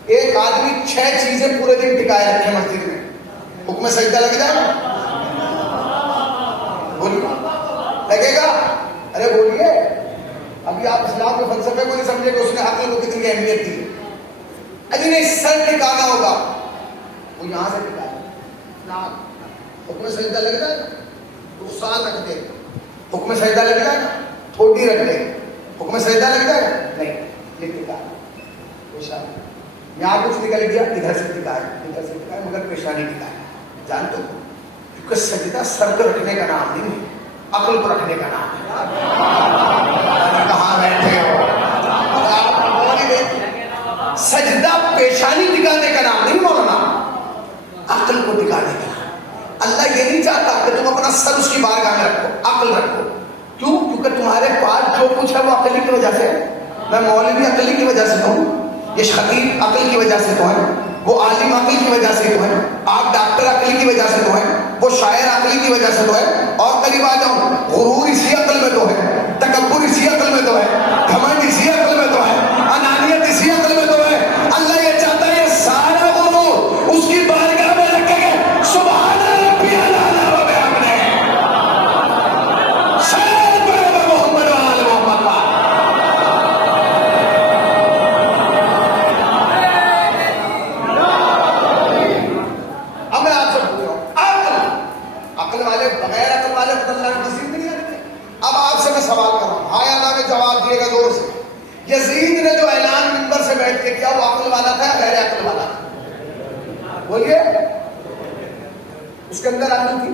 ایک آدمی 6 چیزیں پورے دن ٹکائے رکھے مسجد میں, حکم سجدہ لگ جائے گا, بولیے لگے گا, ارے بولیے. ابھی آپ اسلام کے فلسفے کو نہیں سمجھے کہ اس نے عقل کو کتنی اہمیت دی. اجی نہیں, سر ٹکانا ہوگا, وہ یہاں سے ٹکائے, حکم سجدہ لگ جائے گا, رخسار رکھ دے, حکم سجدہ لگ جائے گا, تھوڑی رکھ دے, حکم سجدہ لگ جائے گا, نہیں, یہ ٹکائے. یہاں کچھ نکل گیا, ادھر سے ٹکائے, ادھر سے ٹکائے, مگر پیشانی ٹکائے. جانتے ہو, کیونکہ سجدہ سر کو رکھنے کا نام نہیں ہے, عقل کو رکھنے کا نام ہے. کہاں بیٹھے ہو, سجدہ پیشانی ٹکانے کا نام نہیں مولانا, عقل کو ٹکانے کا نام. اللہ یہ نہیں چاہتا کہ تم اپنا سر اس کی بارگاہ میں رکھو, عقل رکھو. کیوں, کیونکہ تمہارے پاس جو کچھ ہے وہ عقل کی وجہ سے. میں مولوی عقل کی وجہ سے تو ہوں, یہ خطیب عقل کی وجہ سے تو ہے, وہ عالم عقل کی وجہ سے تو ہے, آپ ڈاکٹر عقل کی وجہ سے تو ہے, وہ شاعر عقل کی وجہ سے تو ہے. اور قریب آ جاؤں, غرور اسی عقل میں تو ہے, تکبر اسی عقل میں تو ہے, گھمنڈ اسی عقل میں تو ہے, انانیت اسی عقل میں تو ہے. اللہ یہ چاہتا ہے یہ سارا غرور اس کی بارگاہ میں رکھے گے. سبحان ربی الاعلی و بحمدہ, صلی اللہ محمد و آل محمد. اب میں آپ سے پوچھ رہا ہوں, عقل والے بغیر عقل والے اللہ نصیب نہیں رکھتے. اب آپ سے میں سوال کر رہا ہوں, ہاں یا نہ میں جواب دیے گا زور سے. یزید نے جو اعلان منبر سے بیٹھ کے کیا, وہ عقل والا تھا یا غیر عقل والا تھا, بولیے. اس کے اندر عقل تھی.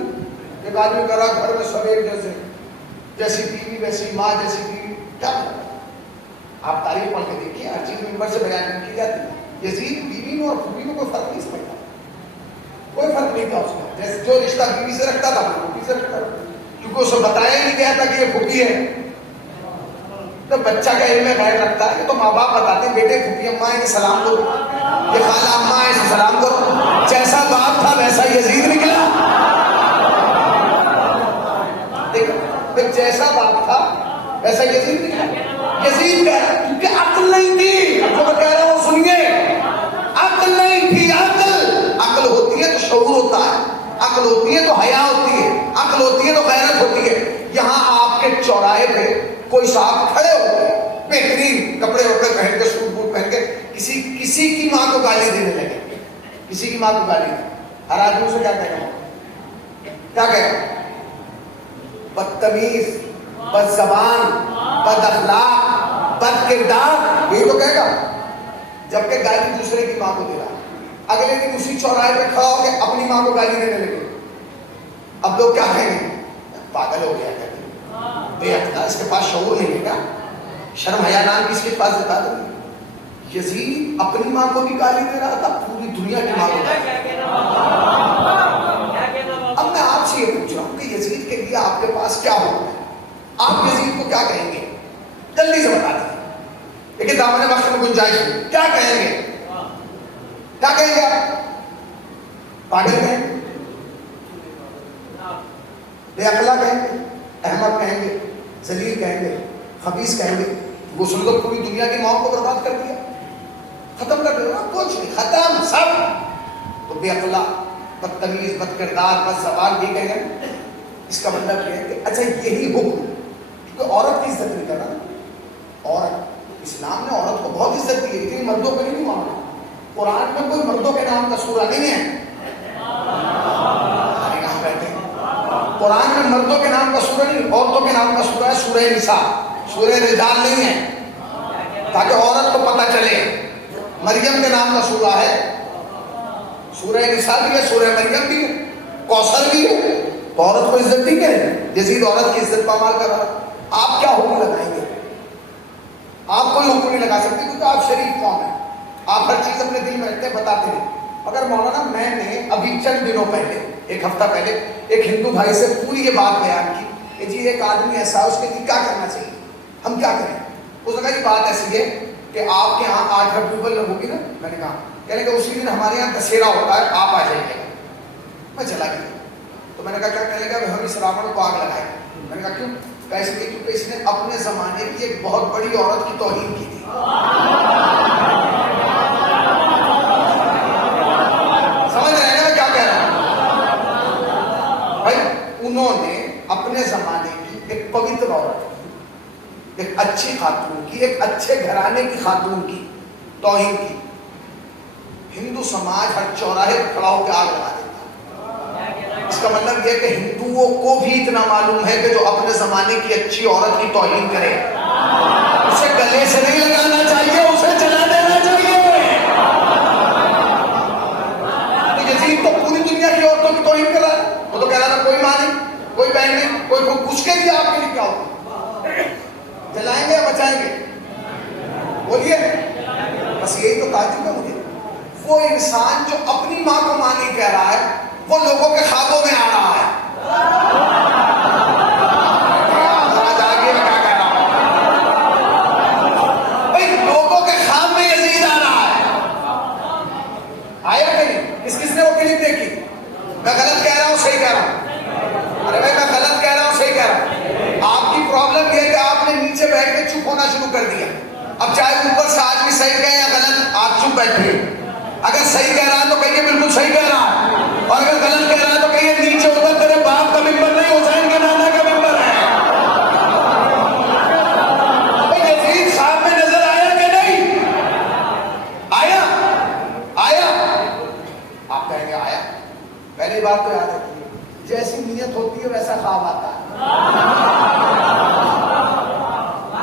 ایک آدمی کرا گھر میں سب ایک جیسے, جیسی بیوی ویسی ماں, جیسی بیوی, کیا آپ تاریخ پڑھ کے دیکھیے, ہر چیز منبر سے بیان نہیں کی جاتی. یزید بیوی میں اور پھوپھی میں کوئی فرق نہیں سمجھتا, کوئی فرق نہیں تھا اس میں. جیسے جو رشتہ بیوی سے رکھتا تھا وہ پھوپھی سے رکھتا تھا, کیونکہ اسے بتایا ہی نہیں گیا تھا کہ یہ پھوپھی ہے. تو بچہ کا علم غیر رکھتا ہے تو ماں باپ بتاتے ہیں بیٹے پھوپھی اماں ہے کہ سلام کرو, یہ خالہ اماں ہے سلام کرو. جیسا باپ تھا ویسا یزید نکلا. دیکھو جیسا باپ تھا ویسا یزید نکلا. یزید کہہ رہا کیونکہ عقل نہیں تھی, جو میں کہہ رہا ہوں سنیے, عقل نہیں تھی. عقل ہوتی ہے تو شعور ہوتا ہے. عقل ہوتی ہے تو حیا ہوتی ہے، عقل ہوتی ہے تو غیرت ہوتی ہے. یہاں آپ کے چوراہے پہ کوئی صاحب کھڑے ہو گئے بہترین کپڑے وپڑے پہن کے سوٹ بوٹ پہن کے کسی کی ماں کو گالی دینے لگے، کسی کی ماں کو گالی دے. ہر آدمی سے کیا کہے گا؟ کیا کہے گا؟ بدتمیز، بد زبان، بد اخلاق، بد کردار، یہی تو کہے گا. جبکہ گالی دوسرے کی ماں کو دے رہا، اگلے دن اسی چوراہے پہ کھڑا ہو کے اپنی ماں کو گالی دینے لگے. اب لوگ کیا کہیں گے؟ پاگل ہو گیا، بے عقل، اس کے پاس شعور نہیں ہے کیا؟ شرم حیا نام کس کے پاس بتا دیں. یزید اپنی ماں کو بھی گالی دے رہا تھا، پوری دنیا کی ماں کو گالی. اب میں آپ سے یہ پوچھ رہا ہوں کہ یزید کے لیے آپ کے پاس کیا ہوگا؟ آپ یزید کو کیا کہیں گے؟ جلدی سے بتا دیں. لیکن دامن وقت میں گنجائش ہے، کیا کہیں گے؟ کیا کہیں گے آپ؟ پاگل کہیں گے، بے عقلا کہیں گے، احمق کہیں گے، ذلیل کہیں گے، خبیث کہیں گے. وہ سن تو پوری دنیا کی ماں کو برباد کر دیا، ختم کر دیا، کچھ نہیں، ختم سب. تو بے عقلا، بدتمیز، بد کردار، بد زبان بھی کہیں گے. اس کا مطلب یہ ہے کہ اچھا یہی حکم کیونکہ عورت کی عزت نہیں کرنا. عورت، اسلام نے عورت کو بہت عزت دی ہے، لیکن مردوں کو نہیں مانا. قرآن میں کوئی مردوں کے نام کا سورہ نہیں ہے. قرآن میں مردوں کے نام کا سورہ نہیں، عورتوں کے نام کا سورہ ہے، سورہ نساء. سورہ رجال نہیں ہے، تاکہ عورت کو پتہ چلے. مریم کے نام کا سورہ ہے، سورہ نساء بھی ہے، سورہ مریم بھی ہے، کوثر بھی ہے. تو عورت کو عزت نہیں کرے. یزید عورت کی عزت پامال کر رہا. آپ کیا حکم لگائیں گے؟ آپ کوئی حکم نہیں لگا سکتے کیونکہ آپ شریف قوم ہیں. آپ ہر چیز اپنے دل میں رکھتے ہیں، بتاتے ہیں. مگر مولانا میں نے ابھی چند دنوں پہلے، ایک ہفتہ پہلے، ایک ہندو بھائی سے پوری یہ بات بیان کی کہ جی ایک آدمی ایسا ہے، اس کے لیے کیا کرنا چاہیے، ہم کیا کریں. اس نے کہا یہ بات ایسی ہے کہ آپ کے یہاں 8 اکتوبر ہوگی نا. میں نے کہا کہنے کہ اسی دن ہمارے یہاں دسہرا ہوتا ہے، آپ آ جائیے گا. میں چلا گیا. تو میں نے کہا کیا کہنے لگا؟ ہم اس راون کو آگ لگائیں. میں نے کہا کیوں؟ اس لیے کیونکہ اس نے اپنے زمانے کی ایک بہت بڑی عورت کی توہین کی تھی. سمجھ رہے ہیں میں کیا کہہ رہا ہوں؟ بھائی انہوں نے اپنے زمانے کی ایک پوتر عورت کی، ایک اچھی خاتون کی، ایک اچھے گھرانے کی خاتون کی توہین کی. ہندو سماج ہر چوراہے پر کھڑا ہو کے آگ لگا دیتا. اس کا مطلب یہ کہ ہندوؤں کو بھی اتنا معلوم ہے کہ جو اپنے زمانے کی اچھی عورت کی توہین کرے اسے گلے سے نہیں لگانا چاہیے، اسے جلا دینا چاہیے. تو یزید تو پوری دنیا کی عورتوں کی توہین کر رہا ہے. وہ تو کہہ رہا تھا کوئی ماں نہیں، کوئی بہن نہیں، کوئی اس کے لیے آپ کے لیے کیا ہوگا؟ جلائیں گے یا بچائیں گے؟ بولیے. بس یہی تو تعجب ہے مجھے. وہ انسان جو اپنی ماں کو ماں نہیں کہہ رہا ہے، وہ لوگوں کے خوابوں میں آ رہا ہے. بھائی لوگوں کے خواب میں یزید آ رہا ہے. آیا کہ نہیں؟ کس نے وہ کلپ دیکھی؟ میں غلط کہہ رہا ہوں صحیح کہہ رہا ہوں؟ ارے بھائی میں غلط کہہ رہا ہوں صحیح کہہ رہا ہوں؟ آپ کی پرابلم یہ ہے کہ آپ نے نیچے بیٹھ کے چپ ہونا شروع کر دیا. اب چاہے اوپر سے آدمی صحیح کہے یا غلط، آپ چپ بیٹھے. اگر صحیح کہہ رہا ہے تو کہیے بالکل صحیح کہہ رہا ہے، اور اگر غلط کہہ رہا ہے تو کہیے نیچے ادھر تیرے باپ کا ممبر نہیں، حسین کے نانا کا ممبر ہے. یزید صاحب میں نظر آیا کہ نہیں آیا؟ آیا. آپ کہیں گے آیا. پہلی بات تو یاد رکھیے، جیسی نیت ہوتی ہے ویسا خواب آتا ہے.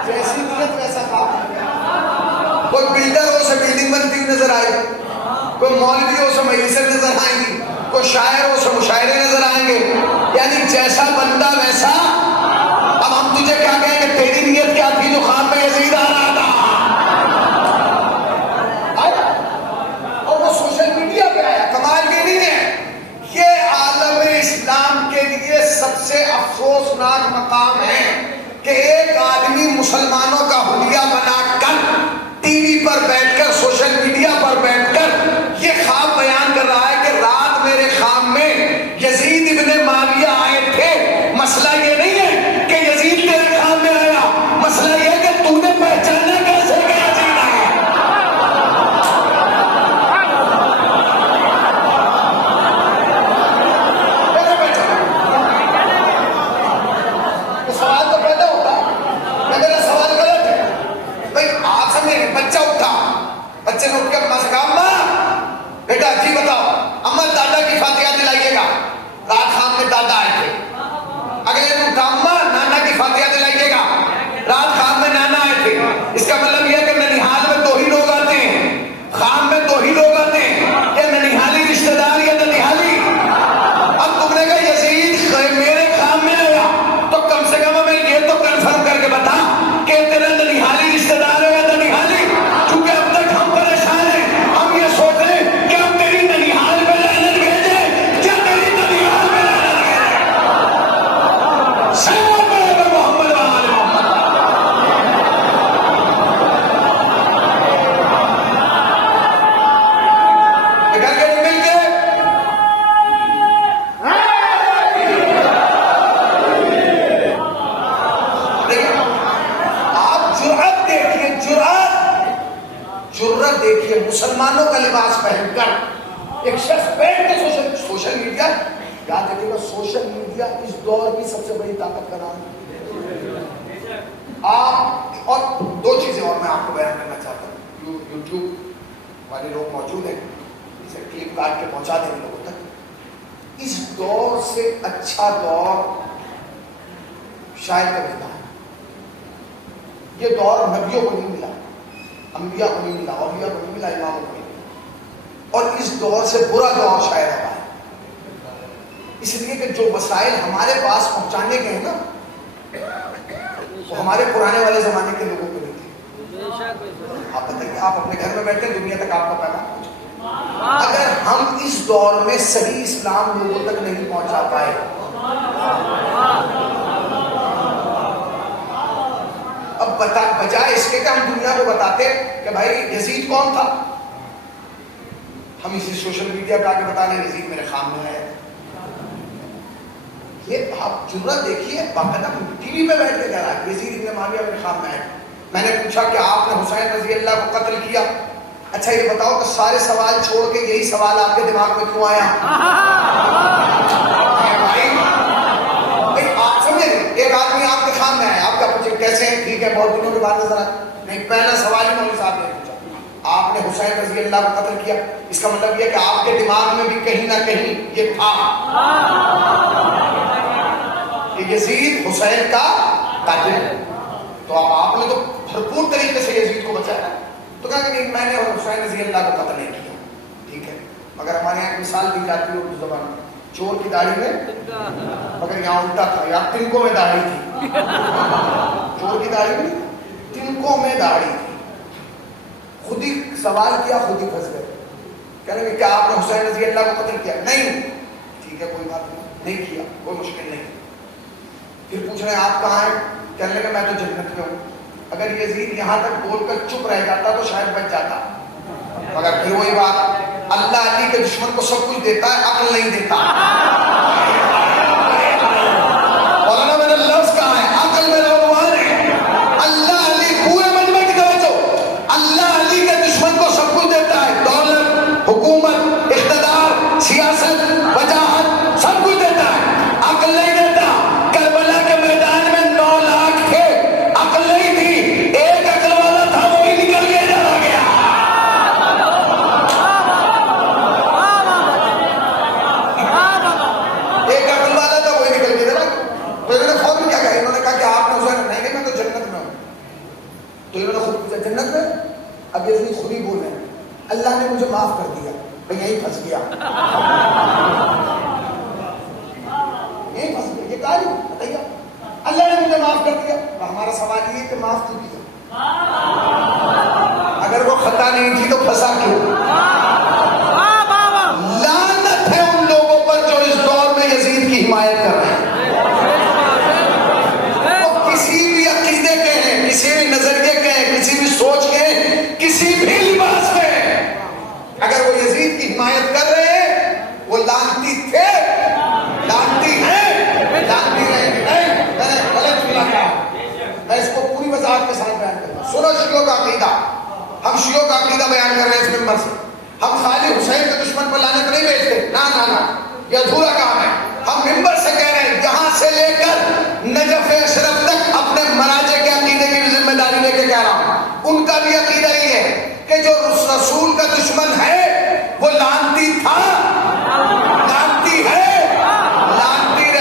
جیسی نیت ویسا خواب آتا ہے. کوئی بلڈر ہو اسے بلڈنگ بنتی ہوئی نظر آئے گی، کوئی مولوی ہو اسے مجلسیں نظر آئیں گی، کوئی شاعر ہو اسے مشاعرے نظر آئیں گے. یعنی جیسا بندہ ویسا. اب ہم تجھے کیا کہیں کہ تیری نیت کیا تھی جو خواب میں یزید آ رہا تھا؟ اور وہ سوشل میڈیا پہ آیا. کمال کی نہیں ہے یہ عالم اسلام کے لیے سب سے افسوسناک مقام ہے کہ ایک آدمی مسلمانوں کا حلیہ بنا کر ٹی وی پر بیٹھ کر، سوشل میڈیا پر بیٹھ کر یہ خواب بیان کر رہا ہے کہ رات میرے خواب میں یزید ابن معاویہ آئے تھے. مسئلہ یہ نہیں ہے کہ یزید تیرے خواب میں آیا، مسئلہ یہ ہے کہ تو نے پہچانا کیسے کہ یزید آیا. دادا آئے تھے. اگلے دن ٹامہ نانا کی فاتحہ دلائیے گا. رات خواب میں نانا آئے تھے. اس کا مطلب یہ کہ ننیحال میں 2 ہی لوگ آتے ہیں, خواب میں 2 ہی لوگ آتے ہیں, یا ننیحالی رشتہ دار یا ننیحالی. اب تم نے کہا یزید میرے خواب میں آیا, تو کم سے کم ہمیں یہ تو کنفرم کر کے بتا کہ تیرا ننیحالی رشتہ دار ہے یا ننیحالی. کیونکہ اب تک ہم پریشان ہیں, ہم یہ سوچ رہے ہیں کہ ہم تیری ننیحال میں لعنت بھیجیں یا تیری ننیحال میں لعنت بھیجیں. سلام علیکم محمد و آل محمد. گھر کے مل کے جرأت دیکھیے, مسلمانوں کا لباس پہن کر ایک شخص بیٹھ کے سوشل میڈیا, یاد رکھیے گا سوشل میڈیا اس دور کی سب سے بڑی طاقت کا نام ہے. آپ اور 2 چیزیں اور میں آپ کو بیان کرنا چاہتا ہوں. یوٹیوب والے لوگ موجود ہیں, اسے کلپ کاٹ کے پہنچا دیں لوگوں تک. اس دور سے اچھا دور شاید کبھی نہ ہے. یہ دور نبیوں کو نہیں ملا, انبیاء کو نہیں ملا, اولیاء کو نہیں ملا, اماموں کو نہیں ملا, اور اس دور سے برا دور شاید آتا ہے. اس لیے کہ جو وسائل ہمارے پاس پہنچانے کے ہیں نا, وہ ہمارے پرانے والے زمانے کے لوگوں کو نہیں تھے. آپ بتائیے, آپ اپنے گھر میں بیٹھے دنیا تک آپ کا پیغام پہنچا. اگر ہم اس دور میں صحیح اسلام لوگوں تک نہیں پہنچا پائے, اب بجائے اس کے کہ ہم دنیا کو بتاتے کہ بھائی یزید کون تھا, ہم اسی سوشل میڈیا پہ آ کے بتانے یزید میرے خواب میں آیا. یہ آپ جرأت دیکھیے, باقاعدہ ٹی وی پہ بیٹھ کے کہہ رہا ہے یزید ابن معاویہ میرے خواب میں آیا. میں نے پوچھا کہ آپ نے حسین رضی اللہ کو قتل کیا, اچھا یہ بتاؤ کہ سارے سوال چھوڑ کے یہی سوال آپ کے دماغ میں کیوں آیا؟ بھائی آپ سمجھے, ایک آدمی آپ کے خواب میں آیا, آپ کا پوچھے کیسے ہیں, ٹھیک ہے, بہت دنوں کے بعد نظر آئے. نہیں, پہلا سوال ہی مولوی صاحب نے پوچھا, آپ نے حسین رضی اللہ کو قتل کیا. اس کا مطلب یہ کہ آپ کے دماغ میں بھی کہیں نہ کہیں یہ تھا کہ یزید حسین کا قاتل ہے. تو اب آپ نے تو بھرپور طریقے سے یزید کو بچایا. تو کہا کہ نہیں, میں نے حسین رضی اللہ کو قتل نہیں کیا. ٹھیک ہے, مگر ہمارے یہاں ایک مثال دی جاتی ہے اردو زبان میں, چور کی داڑھی میں, مگر یہاں الٹا تھا, یہاں تنکوں میں داڑھی تھی. چور کی داڑھی میں تنکوں میں داڑھی تھی. خود ہی سوال کیا, خود ہی پھنس گئے. کہنے لگے کیا آپ نے حسین رضی اللہ کو قتل کیا؟ نہیں. ٹھیک ہے, کوئی بات نہیں کیا, کوئی مشکل نہیں. پھر پوچھ رہے ہیں آپ کہاں ہیں؟ کہنے لگے میں تو جنت میں ہوں. اگر یزید یہاں تک بول کر چپ رہ جاتا تو شاید بچ جاتا, مگر پھر وہی بات, اللہ علی کے دشمن کو سب کچھ دیتا ہے, عقل نہیں دیتا. مولانا میرا لفظ کہاں ہے؟ عقل میرا عنوان ہے. اللہ علی پورے مجمع کی توجہ, اللہ علی کے دشمن کو سب کچھ دیتا ہے, دولت, حکومت, اقتدار, سیاست, وجاہت, سب کچھ دیتا ہے, عقل نہیں دیتا. کربلا کے میدان میں 9 لاکھ تھے, عقل نہیں تھی, ایک عقل والا تھا, وہی نکل کے چلا گیا. ایک عقل والا تھا, وہی نکل کے چلا گیا. تو انہوں نے فوراً کیا کہا, انہوں نے کہا کہ آپ نے حسین, نہیں میں تو جنت میں ہوں. تو انہوں نے خود پوچھا جنت میں؟ اب یہ خود ہی بول رہے ہیں اللہ نے مجھے معاف کر دیا. میں یہیں پھنس گیا, یہیں پھنس گیا. یہ کہا بتائیے, اللہ نے مجھے معاف کر دیا. ہمارا سوال یہ ہے کہ معاف کیوں کیا؟ اگر وہ خطا نہیں تھی تو پھنسا کیوں؟ لعنت ہے ان لوگوں پر جو اس دور میں یزید کی حمایت کر رہے ہیں. وہ کسی بھی عقیدے کے ہیں, کسی بھی نظریے کے ہیں, کسی بھی سوچ کے ہیں, کسی بھی لباس کے ہیں, اگر وہ یزید کی حمایت کر رہے ہیں وہ لعنتی تھے, لعنتی ہیں, لعنتی رہیں گے. نہیں, میں نے غلط ملا کہا, میں اس کو پوری وضاحت کے ساتھ بیان کروں. سنو شیعوں کا عقیدہ, ہم شیعوں کا عقیدہ بیان کر رہے ہیں اس ممبر سے. ہم خالی حسین کے دشمن پر لعنت نہیں بھیجتے, نہ, یہ ادھورا کام ہے. ہم ممبر سے کہہ رہے ہیں, یہاں سے لے کر نجف اشرف تک اپنے مراجع کے عقیدے کی بھی ذمہ داری لے کے کہہ رہا ہوں. ان کا بھی عقیدہ یہ ہے کہ جو رسول کا دشمن ہے وہ لعنتی تھا, لعنتی ہے, لعنتی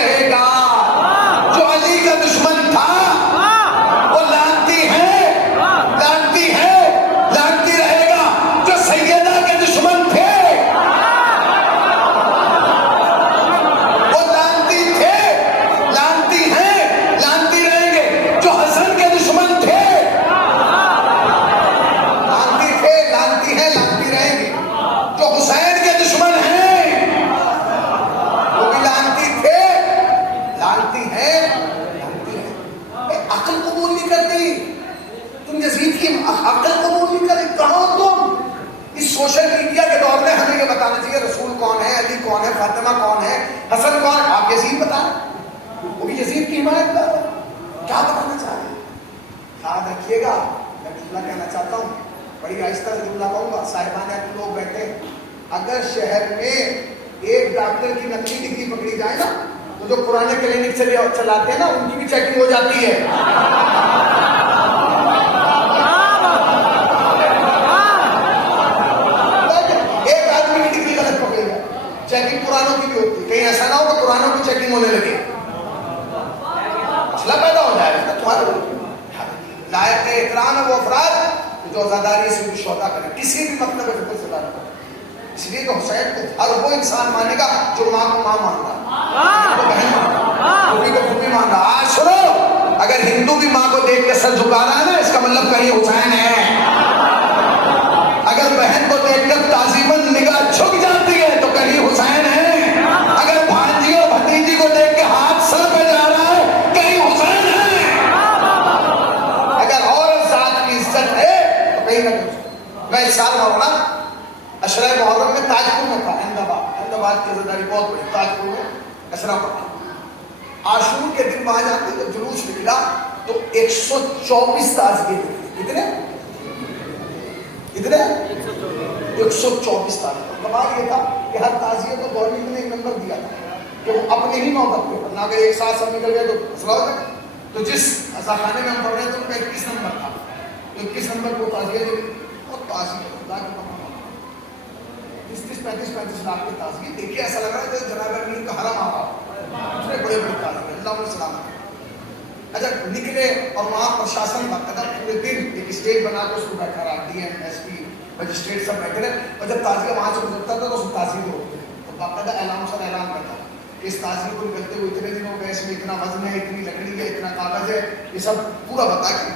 فاطمہ کون ہے, حسن کون ہے, آپ یزید بتائیں, وہ بھی یزید کی حمایت کر رہے ہیں. کیا بتانا چاہ رہے ہیں؟ یاد رکھیے گا, میں جملہ کہنا چاہتا ہوں, بڑی آہستہ سے جملہ کہوں گا, صاحبان اپنے لوگ بیٹھے ہیں, اگر شہر میں ایک ڈاکٹر کی نقلی ڈگری پکڑی جائے نا, تو جو پرانے کلینک چلاتے ہیں نا, ان کی بھی چیکنگ ہو جاتی ہے. ایک آدمی کی ڈگری غلط پکڑی جائے, چیکنگ پرانوں کی بھی ہوتی ہے. کہیں ایسا نہ ہو کہ پرانوں کی چیکنگ ہونے لگے, مسئلہ پیدا ہو جائے گا. تمہارے لائق احترام ہے وہ افراد جو عزاداری سے بھی شودا کریں, کسی بھی مطلب فکر سے تعلق کریں. اس لیے کہ حسین کو ہر وہ انسان مانے گا جو ماں کو ماں مان رہا, بہن مان رہا, پھوپھی کو پھوپھی مان رہا. آج سنو, اگر ہندو بھی ماں کو دیکھ کے سر جھکا رہا ہے نا, اس کا مطلب کہیں حسین ہے. اگر بہن کو دیکھ کر تعظیماً نگاہ جھک جاتی ہے تو کہیں حسین ہے. اگر بھانجی اور بھتیجی کو دیکھ کے ہاتھ سر پہ جا رہا ہے, کہیں حسین ہے. اگر عورت ذات کی عزت ہے تو کہیں نہ کہیں. میں اس سال مولانا اشرا محرم میں تاجپور میں تھا, احمد آباد کی عزاداری بہت بڑی, تاجپور میں اشرا پڑھا. عاشور کے دن وہاں جاتے جب جلوس نکلا تو 124 تازیے نکلے. کتنے 124 تازیے. کمال یہ تھا کہ ہر تازیے کو گورنمنٹ نے ایک نمبر دیا تھا کہ وہ اپنے ہی نوبت پہ, نہ کہ ایک ساتھ سب نکل گئے تو مسئلہ ہو جائے. تو جس خانے میں ہم پڑھ رہے تھے ان کا 21 نمبر تھا, 21 نمبر کو تازیے دے اور تازیے 30-35 لاکھ کے تازیے دیکھیے, ایسا لگ رہا ہے کہ جناب امیر کا حرم آ رہا, اتنے بڑے بڑے تازیے, اللہ علیہ السلام. اچھا نکلے اور وہاں پرشاسن باقاعدہ پورے دن ایک اسٹیج بنا کے اس کو بیٹھا رہا, D M S P magistrate سب بیٹھے رہے, اور جب تازیہ وہاں سے گزرتا تھا تو اس تازیے کو روکتے تو باقاعدہ اعلان کرتا تھا کہ اس تازیے کو نکلتے ہوئے اتنے دنوں گئے, اس میں اتنا وزن ہے, اتنی لکڑی ہے, اتنا کاغذ ہے, یہ سب پورا بتا کے.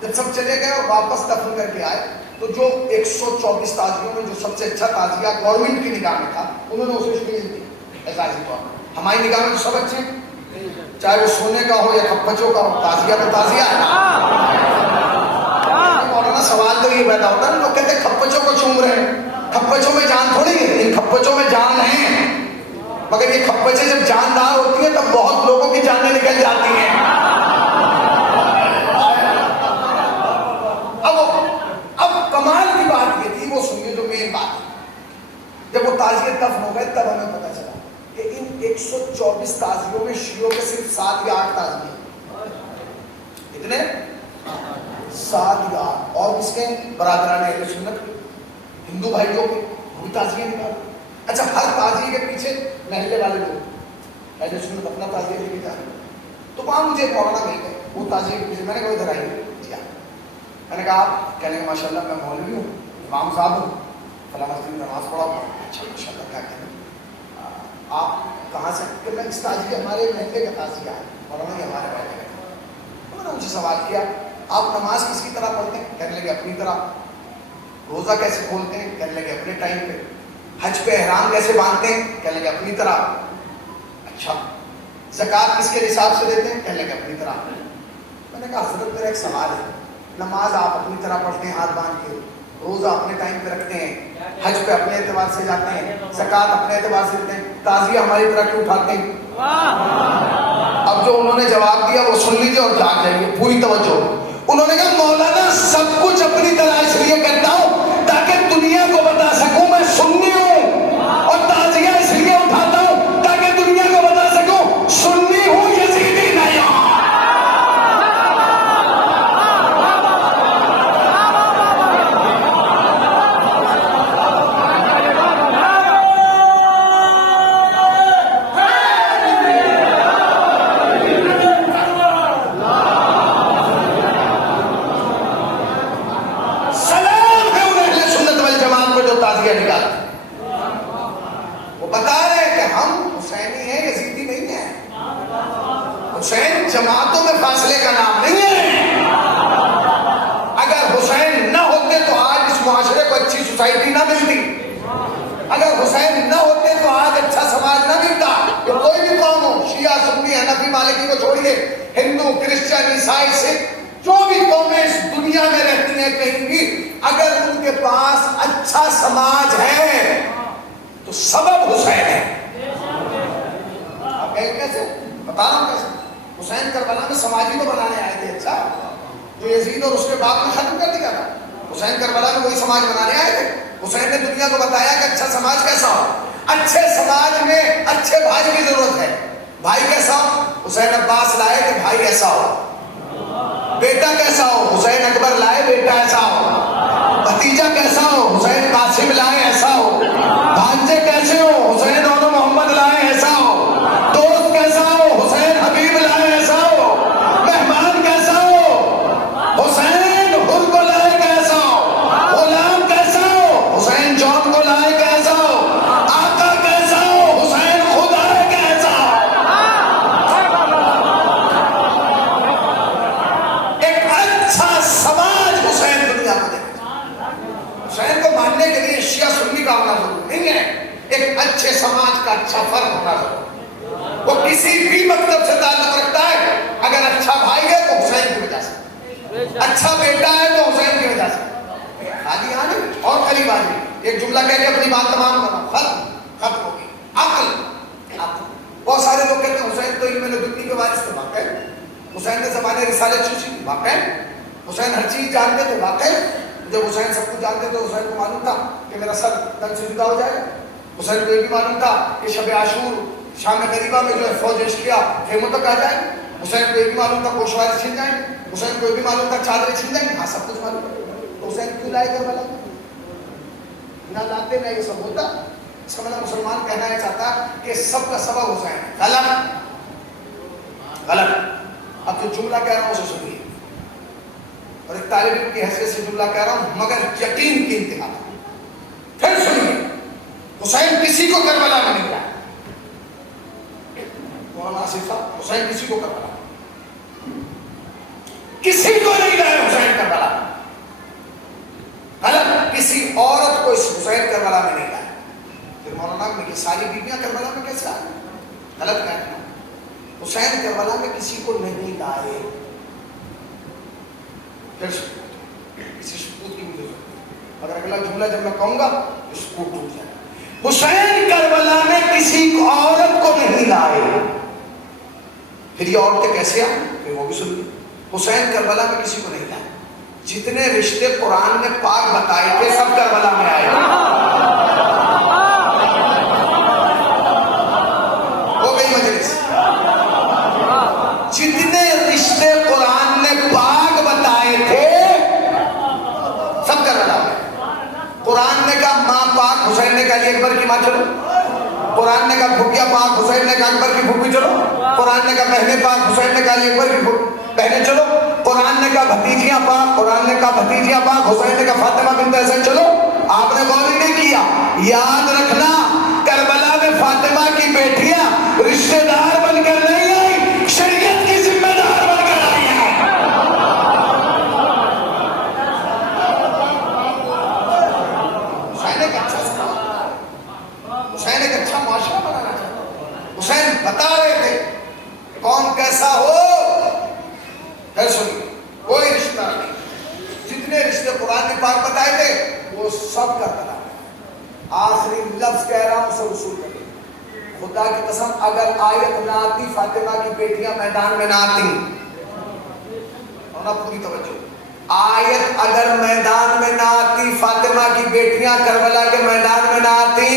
جب سب چلے گئے اور واپس دفن کر کے آئے تو جو 124 تازیوں میں جو سب سے اچھا تازیہ گورنمنٹ کی نگاہ میں تھا, انہوں نے اسے شکریہ دی اعزازی طور پر. ہماری نگاہ میں تو سب اچھے ہیں, چاہے وہ سونے کا ہو یا کھپچوں کا ہو, تازیہ میں تازیہ ہے. مولانا سوال تو یہ پیدا ہوتا ہے, لوگ کہتے ہیں کھپچوں کو چوم رہے ہیں, کھپچوں میں جان تھوڑی ہے. ان کھپچوں میں جان ہے, مگر یہ کھپچیں جب جاندار ہوتی ہیں تب بہت لوگوں کی جانیں نکل جاتی ہیں. اب کمال کی بات یہ تھی, وہ سنیے جو مین بات ہے, جب وہ تازیے دفن ہو گئے تب ہمیں پتا چلا کہ ان 124 تازیوں میں شیعوں کے صرف 7 یا 8 تازیے. اتنے 7 یا 8, اور اس کے برادران اہل سنت ہندو بھائیوں کے وہ بھی تازیے نکالے. اچھا ہر تازیے کے پیچھے محلے والے لوگ اہل سنت اپنا تازیہ لے کے جا رہے. تو وہاں مجھے مولانا مل گئے, وہ تازیے کے پیچھے, میں نے کہا ادھر آئیے. میں نے کہا آپ کہنے ماشاء اللہ میں مولوی ہوں, امام صاحب ہوں, فلاں مسجد میں نماز پڑھا ہوں. اچھا ماشاء اللہ, کیا کہنا, آپ کہاں سے؟ کہ میں اس تازیہ ہمارے محلے کا تازیہ ہے, مولانا یہ ہمارے محلے کا. انہوں نے مجھ سے سوال کیا آپ نماز کس کی طرح پڑھتے ہیں؟ کہنے لگے اپنی طرح. روزہ کیسے کھولتے ہیں؟ کہنے لگے اپنے ٹائم پہ. حج پہ احرام کیسے باندھتے ہیں؟ کہنے لگے اپنی طرح. اچھا زکوٰۃ کس کے حساب سے دیتے ہیں؟ کہنے لگے اپنی طرح. میں نے کہا حضرت میرا ایک سوال ہے, نماز آپ اپنی طرح پڑھتے ہیں ہاتھ باندھ کے, روزہ اپنے ٹائم پہ رکھتے ہیں, حج پہ اپنے اعتبار سے جاتے ہیں, زکوٰۃ اپنے اعتبار سے دیتے ہیں, تعزیہ ہماری طرح کیوں اٹھاتے ہیں؟ اب جو انہوں نے جواب دیا وہ سن لیجیے اور جاگ جائیے, پوری توجہ. انہوں نے کہا مولانا سب کچھ اپنی طرح اس لیے کرتا ہوں تاکہ دنیا کو بتا سکوں میں سنی ہوں, اور تعزیہ اس لیے اٹھاتا ہوں تاکہ دنیا کو بتا سکوں سنی ہوں, یزیدی نہیں ہوں. وہ بتا رہے ہیں کہ ہم حسینی ہیں, یزیدی نہیں ہیں. حسین جماعتوں میں فاصلے کا نام نہیں ہے. اگر حسین نہ ہوتے تو آج اس معاشرے کو اچھی سوسائٹی نہ ملتی. اگر حسین نہ ہوتے تو آج اچھا سماج نہ ملتا. کہ کوئی بھی قوم ہو, شیعہ سنی حنفی مالکی کو چھوڑیے, ہندو کرسچن عیسائی سکھ, جو بھی قومیں اس دنیا میں رہتی ہیں کہیں بھی, اگر ان کے پاس اچھا سماج ہے تو سبب حسین ہے. ہے کیسے؟ بتا رہا ہوں کیسے. حسین کربلا میں سماجی تو بنانے آئے تھے اچھا، جو یزید اور اس کے باپ نے ختم کر دیا تھا. حسین کربلا میں وہی سماج بنانے آئے تھے. حسین نے دنیا کو بتایا کہ اچھا سماج کیسا ہو. اچھے سماج میں اچھے بھائی کی ضرورت ہے. بھائی کیسا ہو؟ حسین عباس لائے کہ بھائی ایسا ہو. بیٹا کیسا ہو؟ حسین اکبر لائے بیٹا ایسا ہو. بھتیجا کیسا ہو؟ حسین قاسم لائے ایسا ہو. بھانجے کیسے ہو؟ حسین دونوں محمد لائے ایسا ہو. دوست کیسا ہو؟ حسین حبیب لائے ایسا ہو. مہمان کیسا ہو؟ حسین حر کو لائے کیسا ہو. غلام کیسا ہو؟ حسین جون کو لائے کیسا ہو. آقا کیسا ہو؟ حسین خود آئے کیسا ہو. ایک اچھا سماج حسین دنیا کو دے. حسین کو ماننے کے لیے شیعہ سنی کا ہونا ضروری نہیں ہے. ایک اچھے سماج کا اچھا فرد ہونا ضروری. وہ کسی بھی مکتب سے تعلق رکھتا ہے، اگر اچھا بھائی ہے تو حسین کی وجہ سے، اچھا بیٹا ہے تو حسین کی وجہ سے. خالی آنے اور قریب آنے ایک جملہ کہہ کے اپنی بات تمام کرو، ختم ہوگی. عقل. بہت سارے لوگ کہتے ہیں حسین تو علم لدنی کے وارث تھے. واقع حسین نے زمانے رسالت چوچی. واقع حسین ہر چیز جانتے تھے. واقع جب حسین سب کچھ جانتے تھے حسین کو معلوم تھا کہ میرا سر تن سے جدا ہو جائے گا. حسین کو یہ بھی معلوم تھا کہ شب عاشور شام غریبہ میں جو ہے فوج اشکیا خیموں تک آ جائے. حسین کو یہ بھی معلوم تھا گوشوارے چھن جائیں. حسین کو یہ بھی معلوم تھا چادریں چھن جائیں. ہاں سب کچھ معلوم ہے. تو حسین کیوں لائے کربلا؟ نہ لاتے نہ یہ سب ہوتا. اس کا مطلب مسلمان کہنا یہ چاہتا کہ سب کا سبب حسین ہے. غلط غلط. اب جو جملہ کہہ رہا ہوں اسے سنیے، اور ایک طالب علم کی حیثیت سے جملہ کہہ رہا ہوں مگر یقین کی انتہا. پھر سنیے، حسین کسی کو کربلا میں نہیں لائے. مولانا آصف صاحب، حسین کسی کو کربلا کسی کو نہیں لائے. حسین کربلا غلط. کسی عورت کو اس حسین کربلا میں نہیں لائے. پھر مولانا میں یہ ساری بیویاں کربلا میں کیسے آئیں؟ غلط کہنا. حسین کربلا میں کسی کو نہیں لائے. پھر کسی ثبوت کی مجھے اگر اگلا جملہ جب میں کہوں گا تو ثبوت ٹوٹ جائے. حسین کربلا میں کسی عورت کو نہیں لائے. پھر یہ عورتیں کیسے آئیں؟ پھر وہ بھی سنیے. حسین کربلا میں کسی کو نہیں لائے. جتنے رشتے قرآن نے پاک بتائے تھے سب کربلا میں آئے. ہو گئی مجلس. جتنے رشتے قرآن نے پاک بتائے تھے سب کربلا میں. قرآن نے کہا ماں پاک، حسین نے کہا علی اکبر کی ماں چلو. قرآن نے کہا پھوپھیا پاک، حسین نے کہا اکبر کی پھوپھی چلو. قرآن نے کہا بہنیں پاک، حسین نے کہا علی اکبر کی بہنیں چلو. قرآن نے کہا بھتیجیاں پاک، قرآن نے کہا بھتیجیاں پاک، حسین نے کہا فاطمہ بنت حسن چلو. آپ نے غور نہیں کیا. یاد رکھنا کربلا میں فاطمہ کی بیٹیاں رشتہ دار بن کر نہیں آئی، شریعت کی ذمہ دار بن کر آئی ہیں. حسین ایک اچھا سماج، حسین ایک اچھا معاشرہ بنانا چاہتا. حسین بتا رہے تھے کون کیسا ہو. پھر سنیے، کوئی رشتہ نہیں. جتنے رشتے قرآن نے پاک بتائے تھے وہ سب کا بتا. آخری لفظ کہہ رہا ہوں سب اصول کر. خدا کی قسم اگر آیت نہ آتی فاطمہ کی بیٹیاں میدان میں نہ آتی. اور نہ پوری توجہ، آیت اگر میدان میں نہ آتی فاطمہ کی بیٹیاں کربلا کے میدان میں نہ آتی.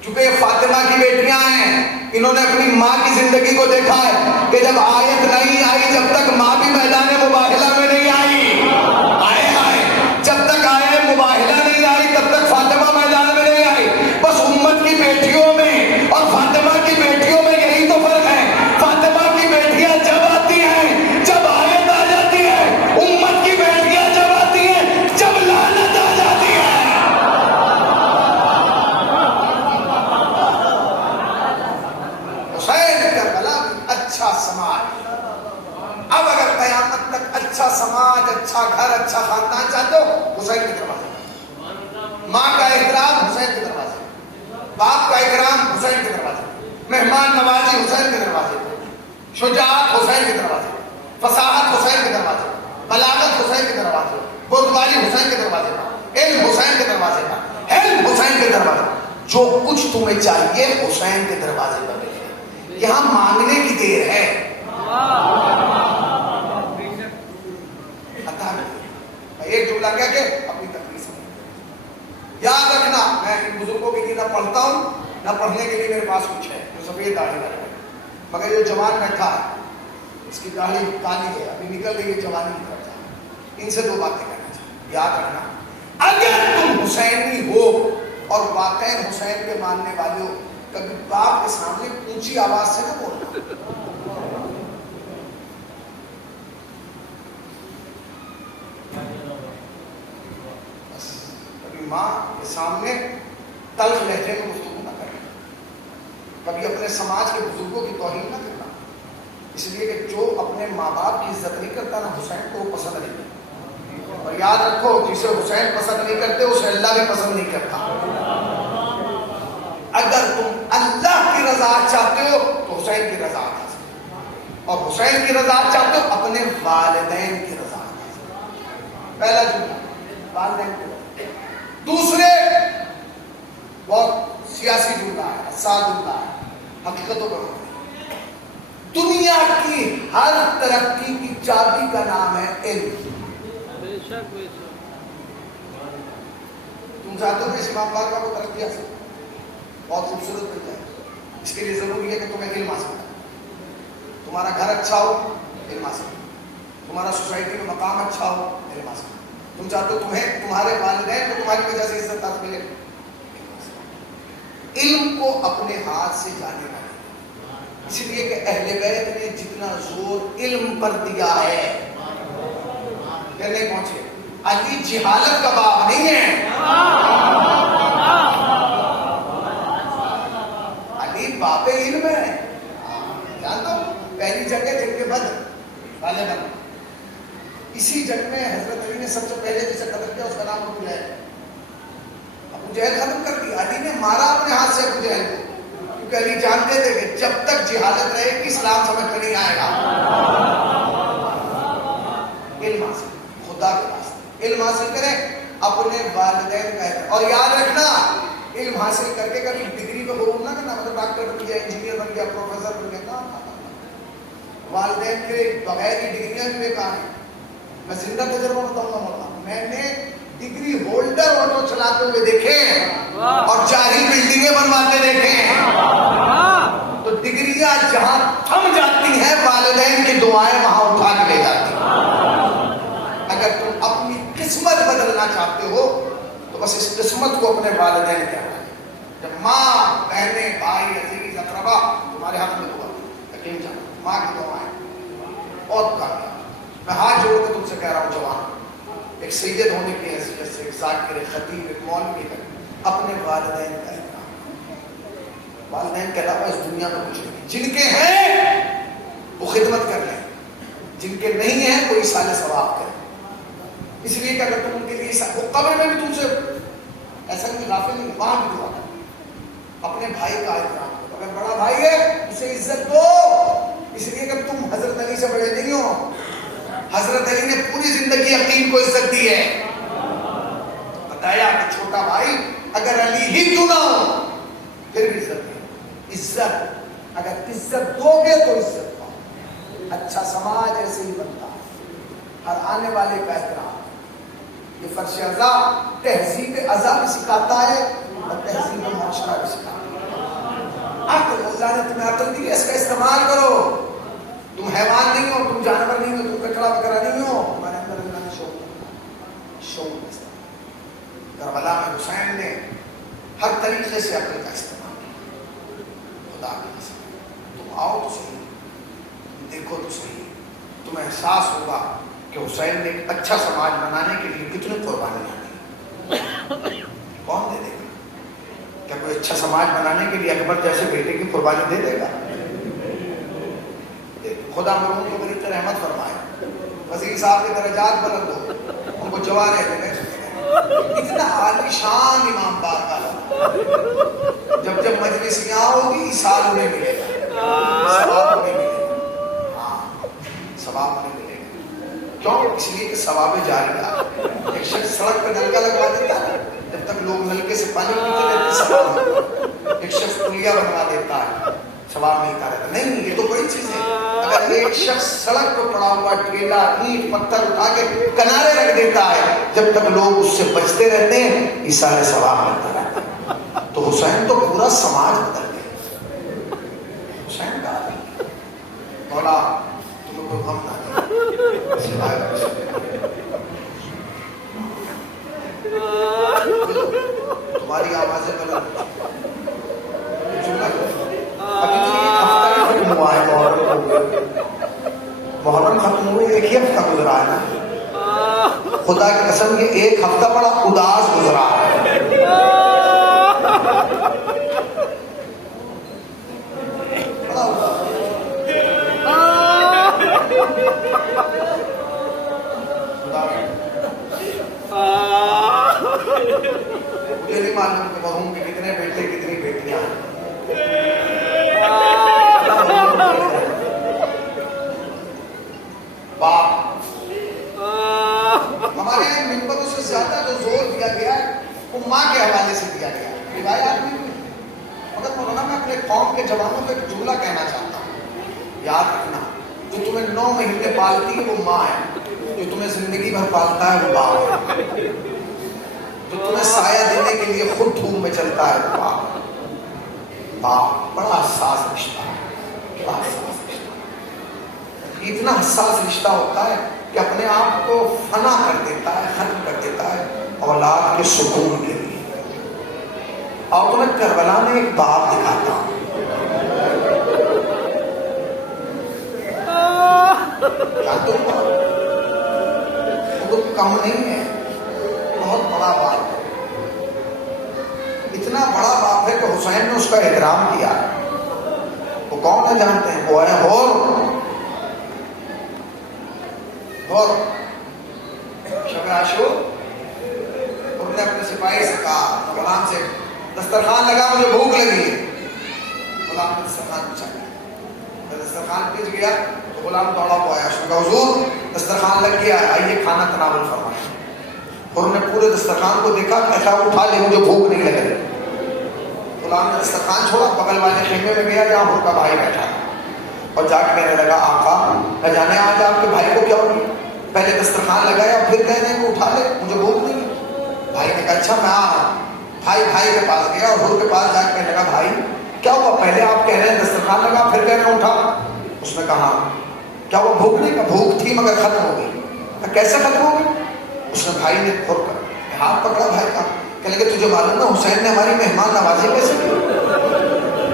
کیونکہ یہ فاطمہ کی بیٹیاں ہیں، انہوں نے اپنی ماں کی زندگی کو دیکھا ہے کہ جب آیت نہیں آئی، جب تک ماں بھی میدان مباہلہ میں نہیں آئی، جب تک آئے مباہلہ نہیں آئی تب تک فاطمہ میدان میں نہیں آئی. بس امت کی بیٹیوں میں اور فاطمہ کی بیٹیوں میں یہی تو فرق ہے. فاطمہ کی بیٹیاں جب آتی ہیں جب آیت آ جاتی ہے، امت کی بیٹیاں جب آتی ہیں جب لعنت آ جاتی ہے. حسین کربلا اچھا سماج. اب اگر قیامت تک اچھا سماج، اچھا گھر، اچھا خاندان چاہتے ہو حسین کے دروازے. ماں کا احترام حسین کے دروازے، باپ کا اکرام حسین کے دروازے، مہمان نوازی حسین کے دروازے، شجاعت حسین کے دروازے، فصاحت حسین کے دروازے، بلاغت حسین کے دروازے، بردباری حسین کے دروازے پر، علم حسین کے دروازے پر، حلم حسین کے دروازے. جو کچھ تمہیں چاہیے حسین کے دروازے پر ملے. یہاں مانگنے کی دیر ہے. ایک جملہ کیا کہ اپنی تقریر سمجھ. یاد رکھنا میں ان بزرگوں کے لیے نہ پڑھتا ہوں نہ پڑھنے کے لیے میرے پاس کچھ ہے جو سفید داڑھی والا ہے، مگر یہ جوان بیٹھا ہے اس کی داڑھی کالی ہے ابھی نکل گئی ہے جوانی نہیں کرتا. ان سے دو باتیں کرنا چاہیے. یاد رکھنا اگر تم حسینی ہو اور واقعی حسین کے ماننے والے ہو کبھی باپ کے سامنے اونچی آواز سے نہ بولنا. ماں کے سامنے تلخ لہجے میں گفتگو نہ کرنا، کبھی اپنے سماج کے بزرگوں کی توہین نہ کرنا، اس لیے کہ جو اپنے ماں باپ کی عزت نہیں کرتا نا حسین کو وہ پسند نہیں کرتا. اور یاد رکھو جسے حسین پسند نہیں کرتے اسے اللہ بھی پسند نہیں کرتا. اگر تم اللہ کی رضا چاہتے ہو تو حسین کی رضا حاصل کرو، اور حسین کی رضا چاہتے ہو اپنے والدین کی رضا حاصل کرو. پہلا جملہ والدین کی رضا. دوسرے بہت سیاسی جملہ ہے، حساس جملہ ہے، حقیقتوں پر. دنیا کی ہر ترقی کی چابی کا نام ہے علم. تم چاہتے ہو کہ امام پاک کا کو ترقی حاصل بہت خوبصورت مل جائے، اس کے لیے ضروری ہے کہ تمہیں علم حاصل کرو. تمہارا گھر اچھا ہو علم حاصل کرو، تمہارا سوسائٹی میں مقام اچھا ہو علم حاصل کرو. تم چاہتے ہو تمہیں تمہارے والدین کو تمہاری وجہ سے عزت حاصل ملے. علم کو اپنے ہاتھ سے جانے والے، اس لیے کہ اہل بیت نے جتنا زور علم پر دیا ہے پھر نہیں پہنچے. علی جہالت کا باپ نہیں ہے، علی باپ علم ہے. جانتا ہوں پہلی جنگ جنگ کے بدر والے بدر، اسی جنگ میں حضرت علی نے سب سے پہلے جسے قتل کیا اس کا نام ابو جہل. ابو جہل ختم کر دیا، علی نے مارا اپنے ہاتھ سے ابو جہل کو، کیونکہ علی جانتے تھے کہ جب تک جہالت رہے گی اسلام سمجھ میں نہیں آئے گا. علم حاصل خدا کے واسطے علم حاصل کریں، اپنے والدین کا. اور یاد رکھنا علم حاصل کر کے کبھی ڈگری پہ غرور نہ کرنا، مطلب ڈاکٹر بن گیا، انجینئر بن گیا، پروفیسر بن گیا. والدین کے بغیر ہی ڈگریاں بھی بیکار ہیں. میں زندہ تجربہ بتاؤں گا مولانا، میں نے ڈگری ہولڈر آٹو چلاتے ہوئے دیکھے اور جاہل بلڈنگیں بنواتے دیکھے. تو ڈگریاں جہاں تھم جاتی ہیں والدین کی دعائیں وہاں اٹھا کے لے جاتی ہیں. اگر تم اپنی قسمت بدلنا چاہتے ہو تو بس اس قسمت کو اپنے والدین کے حوالے. جب ماں بہنیں بھائی عزیز اقربا تمہارے ہاتھ میں دعا یقین جانا ماں کی دعائیں بہت کامیاب. میں ہاتھ جوڑ کے تم سے کہہ رہا ہوں جوان، ایک سید ہونے کی حیثیت سے، ایک ذاکر، ایک خطیب، ایک مولوی کا اپنے والدین کا احترام. والدین کے علاوہ اس دنیا میں کچھ نہیں. جن کے ہیں وہ خدمت کر لیں، جن کے نہیں ہیں وہ ایصال ثواب کریں. اس لیے کہ اگر تم ان کے لیے وہ قبر میں بھی تم سے ایسا نہیں غافل نہیں، وہاں بھی دعا کرو. اپنے بھائی کا احترام کرو، اگر بڑا بھائی ہے اسے عزت دو، اس لیے کہ تم حضرت علی سے بڑے نہیں ہو. حضرت علی نے پوری زندگی یقین کو عزت دی ہے. بتایا کہ چھوٹا بھائی اگر علی ہی کیوں نہ ہو پھر بھی عزت دی. عزت اگر عزت دو گے تو عزت پاؤ. اچھا سماج ایسے ہی بنتا ہے، ہر آنے والے کا احترام. یہ فرش ازا تہذیب ازا بھی سکھاتا ہے اور تہذیب معاشرہ بھی سکھاتا ہے. عقل اللہ نے تمہیں عقل دی ہے، اس کا استعمال کرو. تم حیوان نہیں ہو، تم جانور نہیں ہو، تم کچڑا وغیرہ نہیں ہو. تمہارے اندر اللہ نے شعور استعمال. کربلا میں حسین نے ہر طریقے سے عقل کا استعمال کیا. خدا کی قسم تم آؤ تو صحیح، دیکھو تو صحیح، تمہیں احساس ہوگا کہ حسین نے ایک اچھا سماج بنانے کے لیے کتنی قربانیاں دی. کون دے دے گا؟ کیا کوئی اچھا سماج بنانے کے لیے اکبر جیسے بیٹے کی قربانی دے دے گا؟ خدا مرحوم کو بڑی رحمت فرمائے، وزیر صاحب کے درجات بلند ہو، ان کو جوان ہے. اتنا عالی شان امام پاک کا جب جب مجلس یہاں ہوگی سال انہیں ملے گا، ثواب انہیں ملے گا. ہاں ثواب انہیں ملے گا. کیوں؟ اس لیے کہ ثواب جاریہ. ایک شخص سڑک پہ نلکا لگوا دیتا ہے، جب تک لوگ نلکے سے پانی پیتے رہتے ثواب. ایک شخص پلیا بنوا دیتا ہے، ثواب ملتا رہتا. نہیں، یہ تو بڑی چیز ہے. اگر ایک شخص سڑک پہ پڑا ہوا ٹھیلا اینٹ پتھر اٹھا کے کنارے رکھ دیتا ہے، جب تک لوگ اس سے بچتے رہتے ہیں اس سارے ثواب ملتا رہتا ہے. تو حسین تو پورا سماج بدل گیا. حسین کا مولا تمہیں کوئی غم نہ تمہاری آوازیں بلند. محرم ختم ہوئے ایک ہی ہفتہ گزرا ہے نا. خدا کی قسم یہ ایک ہفتہ بڑا اداس گزرا ہے. مجھے نہیں معلوم کہ مرحوم کے کتنے بیٹے کتنی بیٹیاں ہیں. ہمارے یہاں منبروں سے زیادہ جو زور دیا گیا ہے وہ ماں کے حوالے سے دیا گیا ہے. روایات نہیں ہوئی. مگر مولانا میں اپنے قوم کے جوانوں کو ایک جملہ کہنا چاہتا ہوں. یاد رکھنا، جو تمہیں 9 مہینے پالتی ہے وہ ماں ہے، جو تمہیں زندگی بھر پالتا ہے وہ باپ ہے، جو تمہیں سایہ دینے کے لیے خود دھوپ میں چلتا ہے وہ باپ ہے. باپ بڑا حساس رشتہ ہے، بڑا حساس رشتہ. اتنا حساس رشتہ ہوتا ہے کہ اپنے آپ کو فنا کر دیتا ہے، ختم کر دیتا ہے اولاد کے سکون کے لیے. اور تمہیں کربلا میں ایک باپ دکھاتا ہوں. وہ کم نہیں ہے، بہت بڑا باپ ہے. اتنا بڑا باپ ہے کہ حسین نے اس کا احترام کیا. وہ کون ہے جانتے ہیں؟ وہ ہے اور شب عاشور. انہوں نے اپنے سپاہی سے کہا، غلام سے دسترخوان لگا، مجھے بھوک لگی ہے. غلام نے دسترخوان پوچھا، دسترخوان پیچ گیا تو غلام دوڑا ہوا آیا. اس نے کہا حضور دسترخوان لگ گیا، آئیے کھانا تناول فرمائیں. اور انہوں نے پورے دسترخوان کو دیکھا، کہا اٹھا لے، مجھے بھوک نہیں لگ رہی. غلام نے دسترخوان چھوڑا، بغل والے خیمے میں گیا جہاں حر کا بھائی بیٹھا اور جا کے کہنے لگا آقا نہ جانے آج آپ کے بھائی کو کیا ہوگی، پہلے دسترخوان لگایا پھر کہنے کو اٹھا لے، مجھے بھوک نہیں. بھائی نے کہا اچھا میں آ رہا ہوں. بھائی کے پاس گیا اور حر کے پاس جا کے کہنے لگا بھائی کیا ہوا، پہلے آپ کہہ رہے ہیں دسترخوان لگا پھر کہہ رہے ہیں اٹھا. اس نے کہا کیا وہ بھوک نہیں؟ کہا بھوک تھی مگر ختم ہو گئی. کہا کیسے ختم ہو گئی؟ اس نے بھائی نے حر کا ہاتھ پکڑا بھائی کا، کہنے لگے تجھے معلوم ہے حسین نے ہماری مہمان نوازی کیسے کی؟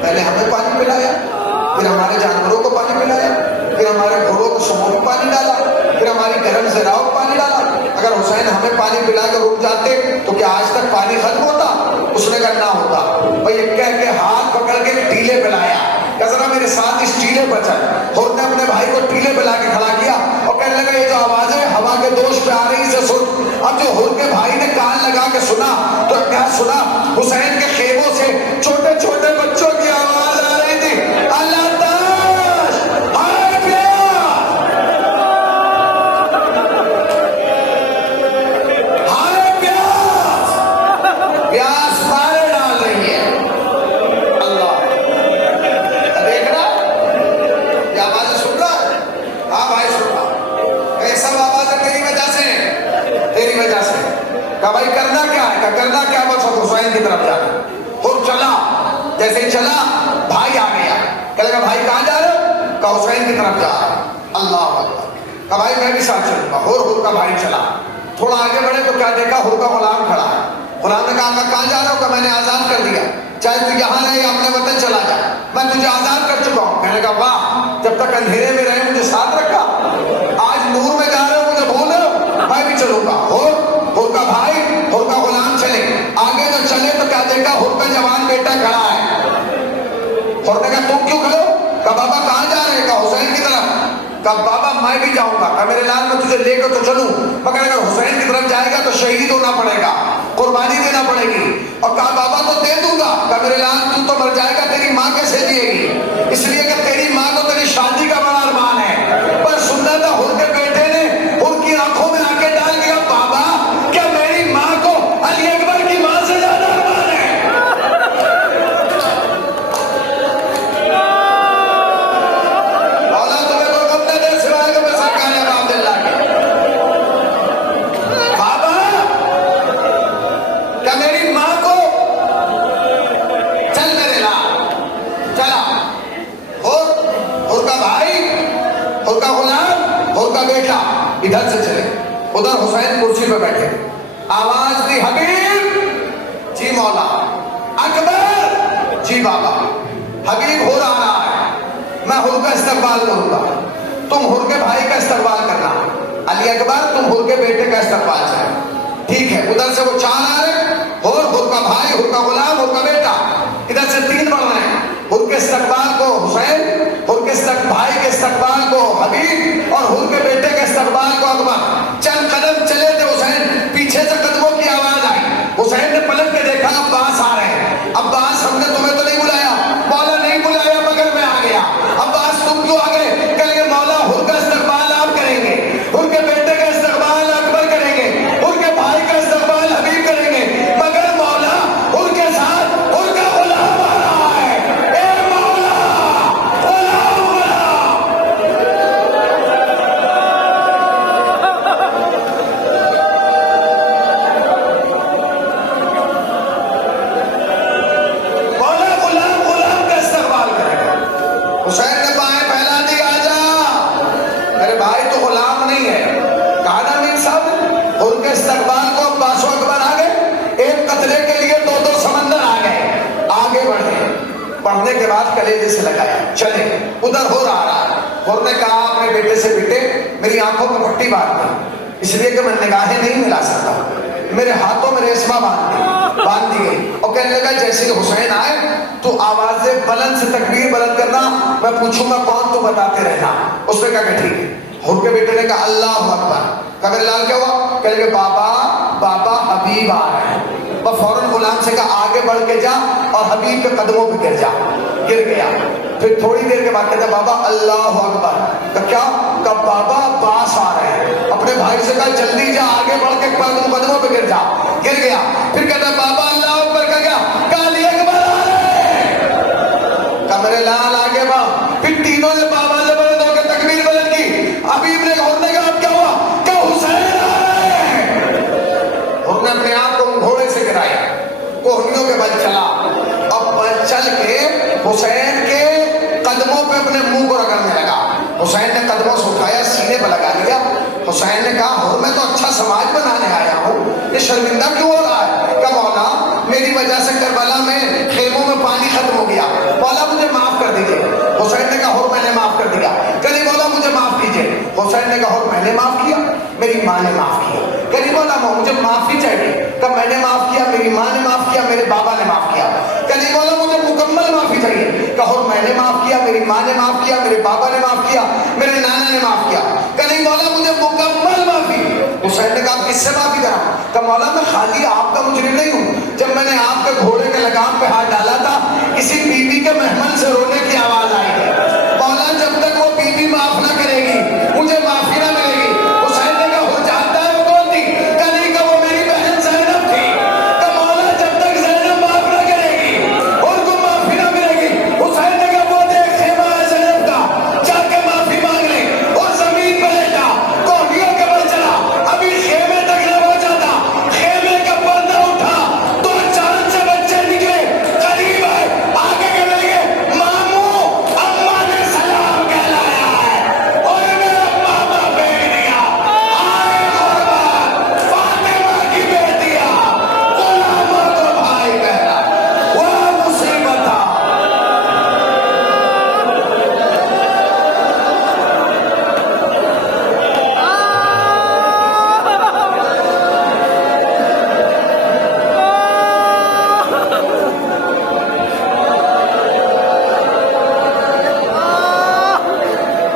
پہلے ہمیں پانی پلایا، پھر ہمارے جانوروں کو پانی پلایا، پھر ہمارے گھوڑوں کو سمو کو پانی ڈالا، پھر ہماری گرم زراعت کو پانی ڈالا. اگر حسین ہمیں پانی پلا کر رک جاتے تو کیا آج تک پانی ختم ہوتا؟ اس نے کہا نہ ہوتا. بھائی یہ کہہ کے ہاتھ پکڑ کے ٹیلے پلایا کہ ذرا میرے ساتھ اس ٹیلے پر چل. اور نے اپنے بھائی کو ٹیلے پہ لا کے کھڑا کیا اور کہنے لگا یہ جو آوازیں ہوا کے دوش پہ آ رہی سے سن. اب جو حر کے بھائی نے کان لگا کے سنا تو کیا سنا؟ حسین کے خیموں سے چھوٹے چھوٹے بچوں کی آواز آ رہی تھی، اللہ تاش ہائے پیاس پیاس مارے ڈال رہی ہے. اللہ دیکھ رہا یہ آوازیں سن رہا ہے؟ ہاں بھائی سن رہا. یہ سب آوازیں تیری وجہ سے، تیری وجہ سے. کہا بھائی کرنا کیا ہے؟ کہا کرنا کیا بس حسین کی طرف جانا. اور چلا، جیسے ہی چلا بھائی آ گیا. کہنے لگا بھائی کہاں جا رہے ہو؟ کہا حسین کی طرف جا رہا. اللہ اکبر. کہا بھائی میں بھی ساتھ چلوں گا. حر کا بھائی چلا. تھوڑا آگے بڑھے تو کیا دیکھا؟ حر کا غلام کھڑا ہے. غلام نے کہا کہاں جا رہا ہو؟ کہ میں نے آزاد کر دیا، چاہے تو یہاں رہے یا اپنے وطن چلا جا، میں تجھے آزاد کر چکا ہوں. کہنے لگا واہ، جب تک اندھیرے میں رہے مجھے ساتھ رکھا، آج نور میں جا رہے ہو مجھے بھول رہے ہو، میں بھی چلوں گا. حر کا بھائی حر کا غلام چلے. آگے جو چلے تو کیا دیکھا؟ حر کا جوان بیٹا کھڑا ہے. حر نے کہا تم کیوں کھڑے ہو؟ کہا بابا کہاں جا رہے؟ کہا حسین کی طرف. کہا بابا میں بھی جاؤں گا. کہا میرے لال میں تجھے لے کر تو چلوں، مگر اگر حسین کی طرف جائے گا تو شہید ہونا پڑے گا، قربانی دینا پڑے گی. اور کہا بابا تو دے دوں گا. کہا میرے لال تو مر جائے گا، تیری ماں کیسے جیے گی؟ اس لیے کہ تیری ماں کو تیری شادی کا بڑا ارمان ہے. پر سننا تھا حر کے بیٹے نے ان کی آنکھوں میں آ کے ڈال دیا بابا کیا میری ماں کو علی اکبر کی ماں سے زیادہ ارمان ہے؟ بیٹا ادھر سے چلے، ادھر حسین کرسی پہ بیٹھے، آواز دی حبیب، جی مولا، اکبر، جی بابا، حبیب ہو رہا ہے، میں ہر کا استقبال کروں گا، تم ہر کے بھائی کا استقبال کرنا، علی اکبر تم ہر کے بیٹے کا استقبال کرنا، ٹھیک ہے۔ ادھر سے وہ چار آ رہے، ہر کا بھائی، ہر کا غلام، ہر کا بیٹا، ادھر سے تین بڑھ رہے ہیں، ہر کے استقبال کو حسین، ہر کے بھائی کے استقبال کو حبیب، اور ہر کے بیٹے کے استقبال کو اکبر۔ چند قدم چلے تھے حسین، پیچھے سے قدموں کی آواز آئی، حسین نے پلٹ کے دیکھا عباس آ رہے ہیں، عباس ہم نے تمہیں تو نہیں بلایا، مولا نہیں بلایا مگر میں آ گیا، عباس تم کیوں آ گئے؟ کہیں گے مولا ہر کا استقبال آپ کریں گے، ہر کے بیٹے کا استقبال اکبر کریں گے، ہر کے بھائی کا استقبال حبیب کریں گے، مگر مولا ہر کے ساتھ ہر کا غلام آ رہا ہے، اے مولا غلام مولا غلام غلام کا استقبال کریں گے۔ حسین نے بائیں پھیلا دی، آجا، میرے بھائی تو غلام نہیں ہے، کہا نا میر صاحب، ان کے استقبال کو عباس و اکبر آ گئے، ایک قطرے کے لیے دو دو سمندر آ گئے، آگے بڑھے، بڑھنے کے بعد کلیجے سے لگایا، چلے، ادھر ہو رہا، اور نے کہا اپنے بیٹے سے، بیٹے میری آنکھوں میں پٹی باندھ دی، اس لیے کہ میں نگاہیں نہیں ملا سکتا، میرے ہاتھوں میں ریشمہ باندھ دی گئی، اور کہنے لگا جیسے حسین آئے تو آواز بلند سے تکبیر بلند کرنا، میں پوچھوں گا کون تو بتاتے رہنا۔ اس نے کہا کہ ٹھیک ہے۔ ہر کے بیٹے نے کہا اللہ اکبر، کہا میرے لال کیا ہوا؟ کہنے لگے بابا بابا حبیب آ رہے ہیں، وہ فوراً غلام سے کہا آگے بڑھ کے جا اور حبیب کے قدموں پہ گر جا، گر گیا، پھر تھوڑی دیر کے بعد کہتا بابا اللہ اکبر، کہا کیا؟ کہا بابا عباس آ رہے ہیں، اپنے بھائی سے کہا جلدی جا آگے بڑھ کے قدموں پہ گر جا، گر گیا، پھر کہتا بابا اللہ اکبر، کہا کیا؟ کہا علی اکبر آ رہے ہیں، کہا میرے لال آگے بڑھ، پھر تینوں نے بابا سے بلند ہو کے تکبیر بلند کی، حبیب نے ہونے کے بعد کیا ہوا؟ کہ حسین آ رہے ہیں، انہوں نے اپنے آپ کو گھوڑے سے گرایا، کوہنیوں کے بل چلا، اب بل چل کے حسین کے قدموں پہ اپنے منہ کو رگڑنے لگا، حسین نے قدموں سے اٹھایا، سینے پہ لگا لیا، حسین نے کہا اور میں تو اچھا سماج بنانے آیا ہوں، یہ شرمندہ کیوں ہو رہا ہے؟ کہ مولا میری وجہ سے کربلا میں خیموں میں پانی ختم ہو گیا، مولا مجھے معاف کر دیجئے۔ حسین نے کہا اور میں نے معاف کر دیا، کہیں مولا مجھے معاف کیجئے۔ حسین نے کہا اور میں نے معاف کیا، میری ماں نے معاف کیا، کہیں مولا مجھے معافی چاہیے، کہ میں نے معاف کیا، میری ماں نے معاف کیا، میرے بابا نے معاف کیا، کہیں مولا مجھے مکمل معافی چاہیے، کہ اور میں نے معاف کیا، میری ماں نے معاف کیا، میرے بابا نے معاف کیا، میرے نانا نے معاف کیا، کہیں مولا مجھے مکمل معافی۔ حسین نے کہا کس سے معافی کرا؟ کہ مولا میں خالی آپ کا مجرم نہیں ہوں، جب میں نے آپ کے گھوڑے کے لگام پہ ہاتھ ڈالا تھا کسی بیوی کے محمل سے رونے کی آواز